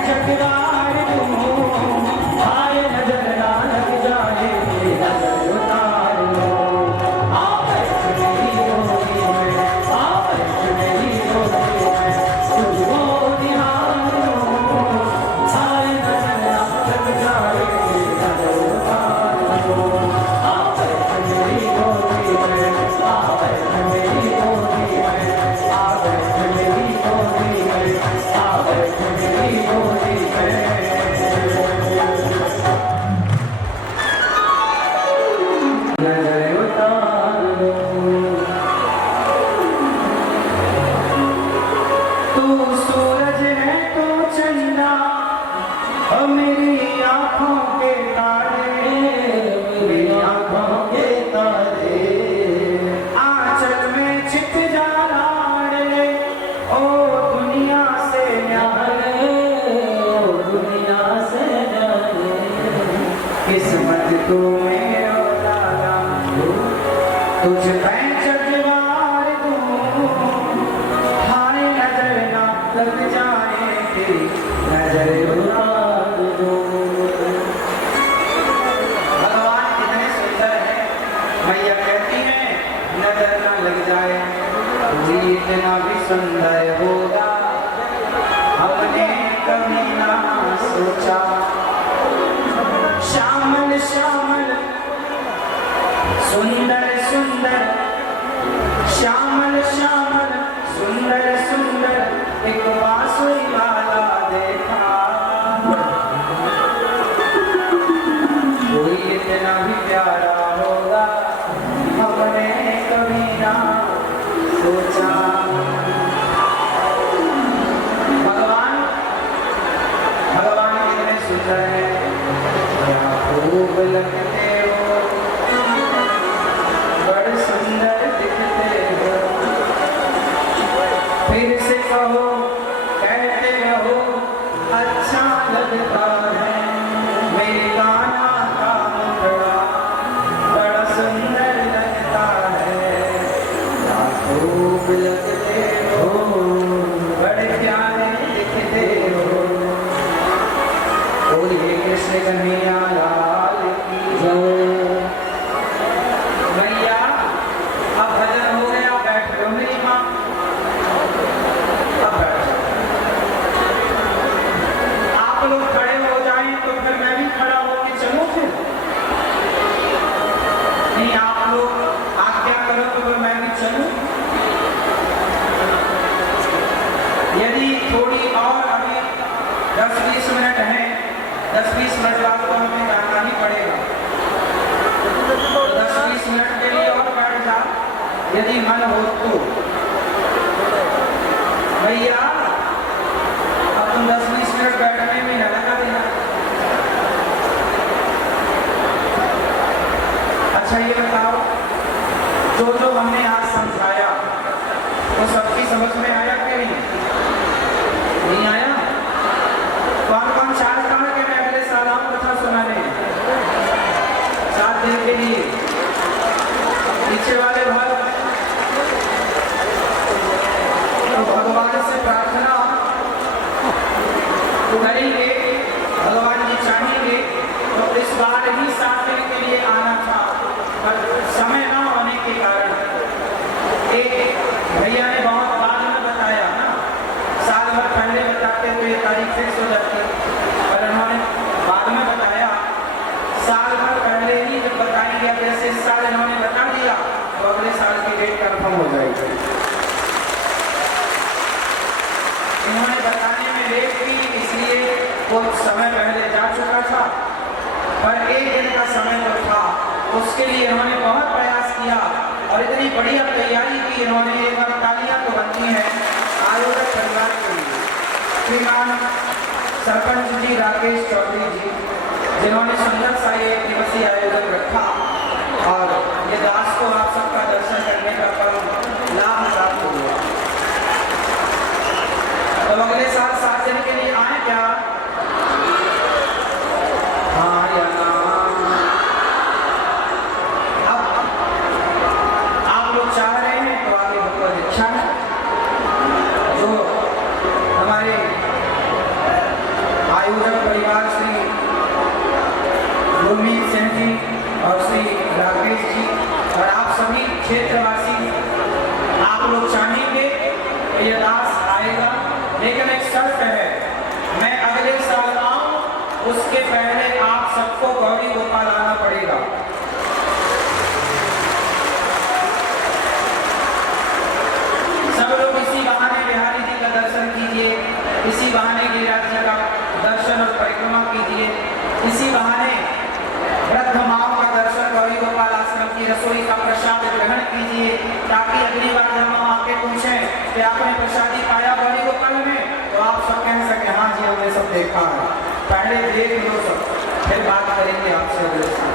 चकरार दूं, हाय नजर ना लग जाए कि नजर उतार लो। आओ बैठ मेरी डोली में, आओ बैठ मेरी डोली में, तुझको निहार लूं, हाय नजर ना लग जाए कि नजर उतार लो। आओ बैठ मेरी डोली में, आओ बैठ मेरी डोली में, आओ बैठ मेरी डोली में, आओ बैठ मेरी डोली में। नजर उतार लो, तू सूरज है तो चंदा, और मेरी आँखों के तारे, मेरी आँखों के तारे, आंचल में छिप जाना रे, ओ दुनिया से न्यारे, ओ दुनिया से न्यारे, किस्मत तू मेरो लाला, तुझ पे जगवार दूं, हाय नजर ना लग जाए तेरी नजर उतार दूं। भगवान कितने सुंदर है, मैया कहती है नजर ना लग जाए, तू इतना भी सुंदर होगा हमने कभी ना सोचा। श्यामल श्यामल सुंदर सुंदर, श्यामल श्यामल सुंदर सुंदर एक बांसुरी वाला देखा, कोई इतना भी प्यारा होगा हमने कभी ना सोचा। भगवान भगवान कितने सुंदर हैं, क्या खूब लगते हो, बड़े सुंदर दिखते हो, फिर से कहो कहते रहो अच्छा लगता है, मेरे गाना का मुखड़ा बड़ा सुंदर लगता है, क्या खूब लगते हो, बड़े प्यारे दिखते हो। बोलिए कृष्ण कन्हैया लाल की जय। भैया अब भजन हो गया, बैठ लो मेरी माँ, अब बैठ जाओ। आप लोग खड़े हो जाएं तो फिर मैं भी खड़ा होके चलूं फिर? नहीं, आप लोग आज्ञा करो तो फिर मैं भी चलूं? यदि थोड़ी और अभी 10-20 मिनट हैं, 10-20 मिनट बाद तो हमें जाना ही पड़ेगा, 10-20 मिनट के लिए और बैठ जा यदि मन हो तो। भैया अब तुम 10-20 मिनट बैठने में न लगा देना। अच्छा ये बताओ, जो जो हमने आज समझाया वो सबकी समझ में आया कि नहीं आया? कौन कौन चार कहाँ के मैं अगले साल आपको कथा सुनाने 7 दिन के लिए? पीछे वाले भाग तो भगवान से प्रार्थना करेंगे, भगवान जी चाहेंगे तो इस बार ही 7 दिन के लिए आना था, पर समय न होने के कारण एक भैया ने बहुत बाद में बताया ना, साल भर पहले बताते तो ये तारीख फिक्स हो जाती, पर उन्होंने बाद में बताया, साल भर पहले ही जब बताएंगे, जैसे इस साल इन्होंने बता दिया तो अगले साल की डेट कंफर्म हो जाएगी। इन्होंने बताने में लेट की, इसलिए वो समय पहले जा चुका था, पर 1 दिन का समय जो था उसके लिए इन्होंने बहुत प्रयास किया और इतनी बढ़िया तैयारी की इन्होंने। एक बार तालियां तो बनती हैं आयोजक परिवार के लिए, श्रीमान सरपंच जी राकेश चौधरी जी, जिन्होंने सुंदर सा ये दिवसीय आयोजन रखा और ये दास को आप सबका दर्शन करने का परम लाभ प्राप्त हो गया। तो अगले साल 7 दिन के लिए आए क्या? हाँ या ना? अब आप लोग चाह रहे हैं तो आगे भगवत इच्छा है, जो हमारे उसके पहले आप सबको गौरी गोपाल आना पड़ेगा। सब लोग इसी बहाने बिहारी जी का दर्शन कीजिए, इसी बहाने गिरिराज जी का दर्शन और परिक्रमा कीजिए, इसी बहाने वृद्ध माओं का दर्शन, गौरी गोपाल आश्रम की रसोई का प्रसाद ग्रहण कीजिए, ताकि अगली बार जब हम आके पूछें कि आपने प्रसादी पाया गौरी गोपाल में, तो आप सब कह सके हाँ जी हमने सब देखा है। पहले देख लो सब, फिर बात करेंगे आपसे अगले साल।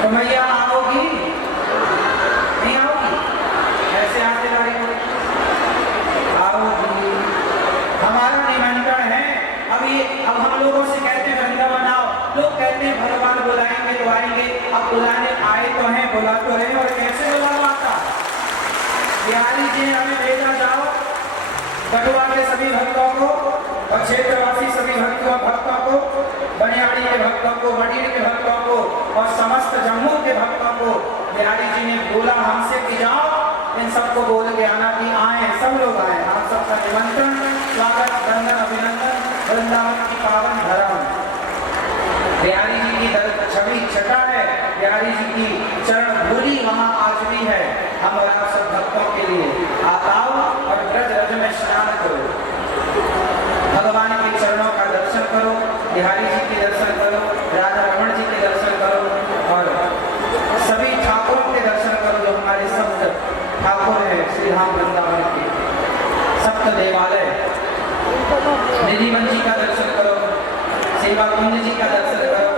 तो मैया आओगी नहीं आओगी? ऐसे आते गाड़ी को आओगी। हमारा निमंत्रण है। अब हम लोगों से कहते हैं वृंदावन आओ, लोग कहते हैं भगवान बुलाएंगे तो आएंगे। अब बुलाने आए तो हैं, बुला तो रहे, और कैसे बुलावाता? बिहारी जी ने हमें भेजा, जाओ कटुआ के सभी भक्तों को और क्षेत्रवासी सभी भक्तों को, बनियाड़ी के भक्तों को, वडीर के भक्तों को और समस्त जम्मू के भक्तों को बिहारी जी ने बोला हमसे कि जाओ इन सबको बोल के आना कि आए, सब लोग आए। आप सबका निमंत्रण, स्वागत, वंदन, अभिनंदन वृंदावन की पावन धरा। बिहारी जी की छवि छटा है, बिहारी जी की चरण धूलि वहाँ आज भी है। हम और आप सब भक्तों के लिए आओ और ब्रज रज में स्नान करो, भगवान के चरणों का दर्शन करो, बिहारी जी के दर्शन करो, राधा रमण जी के दर्शन करो और सभी ठाकुरों के दर्शन करो जो हमारे सप्त ठाकुर हैं श्री राम वृंदावन के। सप्त देवालय, निधिवन जी का दर्शन करो, सेवा कुंज जी का दर्शन करो,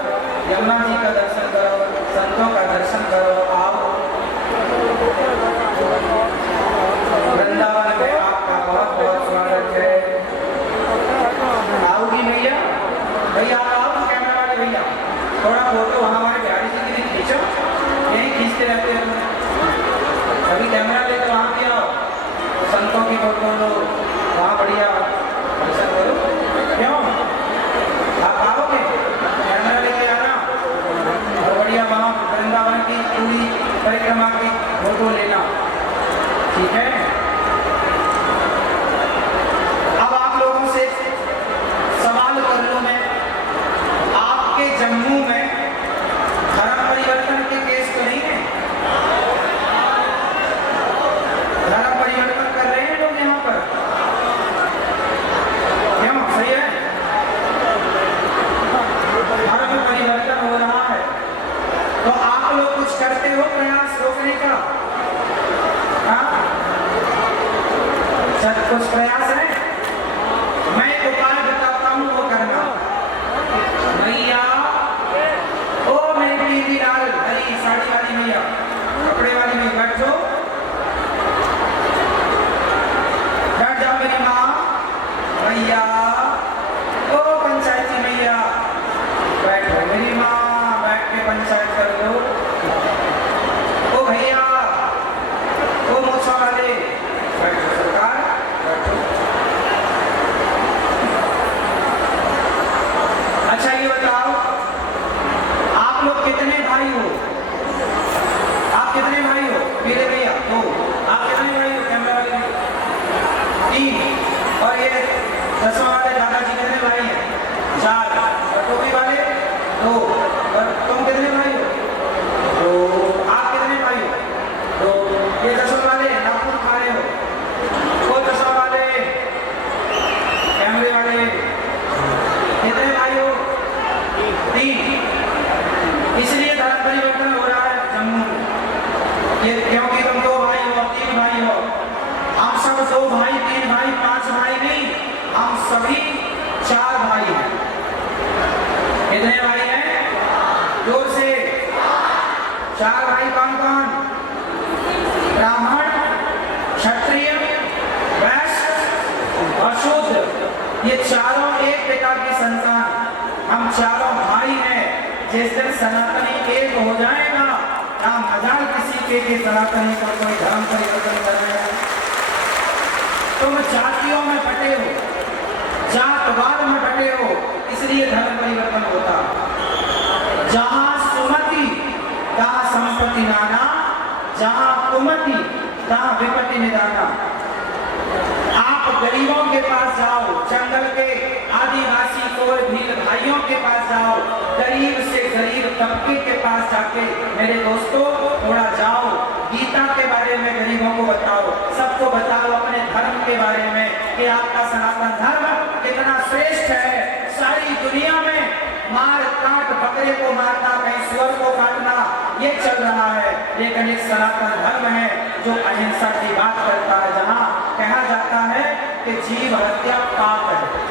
यमुना जी का दर्शन करो, संतों का दर्शन करो। आप वृंदावन में आपका बहुत बहुत स्वागत है। आओगी भैया? भैया आओ, कैमरा वाले भैया थोड़ा फोटो वहाँ हमारे बिहारी जी के लिए खींचो, यही खींचते रहते हैं। अभी कैमरा लेकर वहाँ भी आओ, संतों की फोटो लो, वहाँ बढ़िया दर्शन करो। क्यों आप आओगे? कैमरा लेके आना और बढ़िया वहाँ वृंदावन की पूरी परिक्रमा की फोटो लेना, ठीक है? अब आप लोगों से सवाल कर लूं मैं, आपके जम्मू में धर्म परिवर्तन के केस तो नहीं है? धर्म परिवर्तन कर रहे हैं लोग यहाँ पर, क्यों? सही है, धर्म परिवर्तन हो रहा है। तो आप लोग कुछ करते हो प्रयास रोकने का? सर कुछ प्रयास है? मैं एक उपाय बताता हूँ, वो करना। मैया ओ मेरी बीवी लाल हरी साड़ी वाली मैया, कपड़े वाली मैया, बैठो, बैठ जाओ मेरी माँ। मैया ओ पंचायती मैया, बैठो मेरी माँ, बैठ के पंचायत कर दो। ओ भैया ओ मोछा वाले, बैठो सरकार, बैठो। अच्छा ये बताओ आप लोग कितने भाई हो? आप कितने भाई हो? मेरे भैया दो। आप कितने भाई हो? कैमरा वाले 3। और ये दसवां वाले दादाजी कितने भाई हैं? 4। और टोपी वाले 2। और तुम कितने भाई हो? 2। आप कितने भाई हो? 2। ये 10वां वाले नाखून खा रहे हो, वो 10वां वाले कैमरे वाले कितने भाई हो? 3। इसलिए धर्म परिवर्तन हो रहा है जम्मू में, ये क्योंकि तुम 2 भाई हो, 3 भाई हो। हम सब 2 भाई, 3 भाई, 5 भाई नहीं, हम सभी 4 भाई हैं। कितने भाई हैं? जोर से 4 भाई। कौन कौन? ब्राह्मण, क्षत्रिय, वैश्य और शूद्र, ये चारों एक पिता की संतान। हम चारों भाई हैं। जिस दिन सनातनी एक हो जाएगा, ना मजाल किसी के सनातनी को कोई धर्म परिवर्तन कर रहे हैं। तुम जातियों में बटे हो, जातवाद में बटे हो, इसलिए धर्म परिवर्तन होता। जहां सुमति तहां संपत्ति नाना, जहां कुमति तहां विपत्ति निदाना। आप गरीबों के पास जाओ, जंगल के कमजोर भील भाइयों के पास जाओ, गरीब से गरीब तबके के पास जाके मेरे दोस्तों थोड़ा जाओ, गीता के बारे में गरीबों को बताओ, सबको बताओ अपने धर्म के बारे में कि आपका सनातन धर्म कितना श्रेष्ठ है। सारी दुनिया में मार काट, बकरे को मारना, कहीं सुअर को काटना, ये चल रहा है, लेकिन एक सनातन धर्म है जो अहिंसा की बात करता है, जहाँ कहा जाता है कि जीव हत्या पाप है।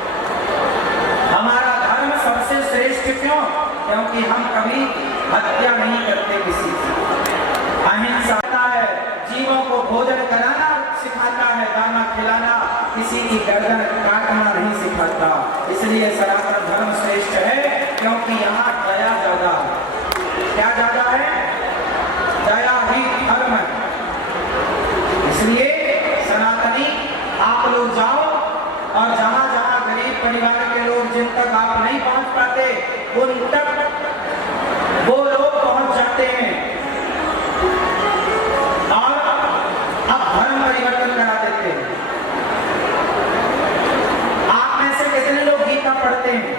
हमारा धर्म सबसे श्रेष्ठ क्यों? क्योंकि हम कभी हत्या नहीं करते किसी की, अहिंसा है, जीवों को भोजन कराना सिखाता है, दाना खिलाना, किसी की गर्दन काटना नहीं सिखाता। इसलिए सनातन धर्म श्रेष्ठ है क्योंकि यहाँ दया ज्यादा है। क्या ज्यादा है? दया ही धर्म है। इसलिए सनातनी आप लोग जाओ और जहाँ जहाँ गरीब परिवार के लोग जिन तक आप नहीं पहुँच पाते उन तक वो लोग पहुँच जाते हैं और अब धर्म परिवर्तन करा देते हैं। आप में से कितने लोग गीता पढ़ते हैं?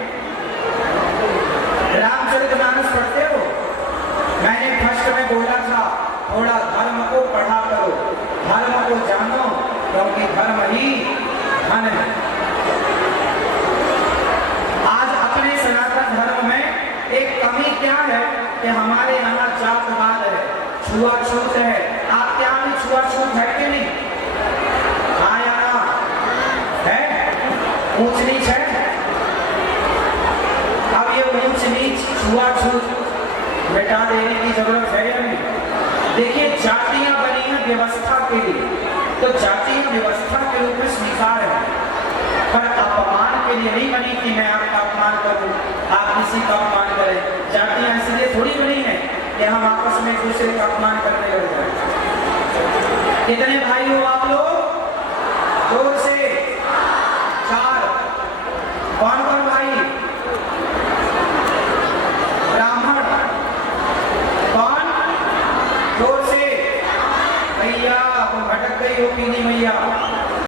रामचरितमानस पढ़ते हो? मैंने फर्स्ट में बोला था थोड़ा धर्म को पढ़ा करो, धर्म को जानो, क्योंकि धर्म ही धन है। आज अपने सनातन धर्म में एक कमी क्या है कि हमारे यहाँ जातवाद है, छुआछूत है। आपके यहाँ भी छुआछूत है कि नहीं? हाँ या ना? है? ऊंच नीच है? अब ये ऊंच नीच छुआछूत मिटा देने की जरूरत है या नहीं? देखिए जातियां बनी हैं व्यवस्था के लिए, तो जातियां व्यवस्था के रूप में स्वीकार है, पर अपमान के लिए नहीं बनी कि मैं आपका अपमान करूं, आप किसी का अपमान करें। जातियां इसलिए थोड़ी बनी है कि हम आपस में एक दूसरे का अपमान करने लग जाए। कितने भाई हो आप लोग? जोर से। 4। कौन कौन भाई? ब्राह्मण। कौन? जोर से। भैया तुम भटक गई हो पीली मैया।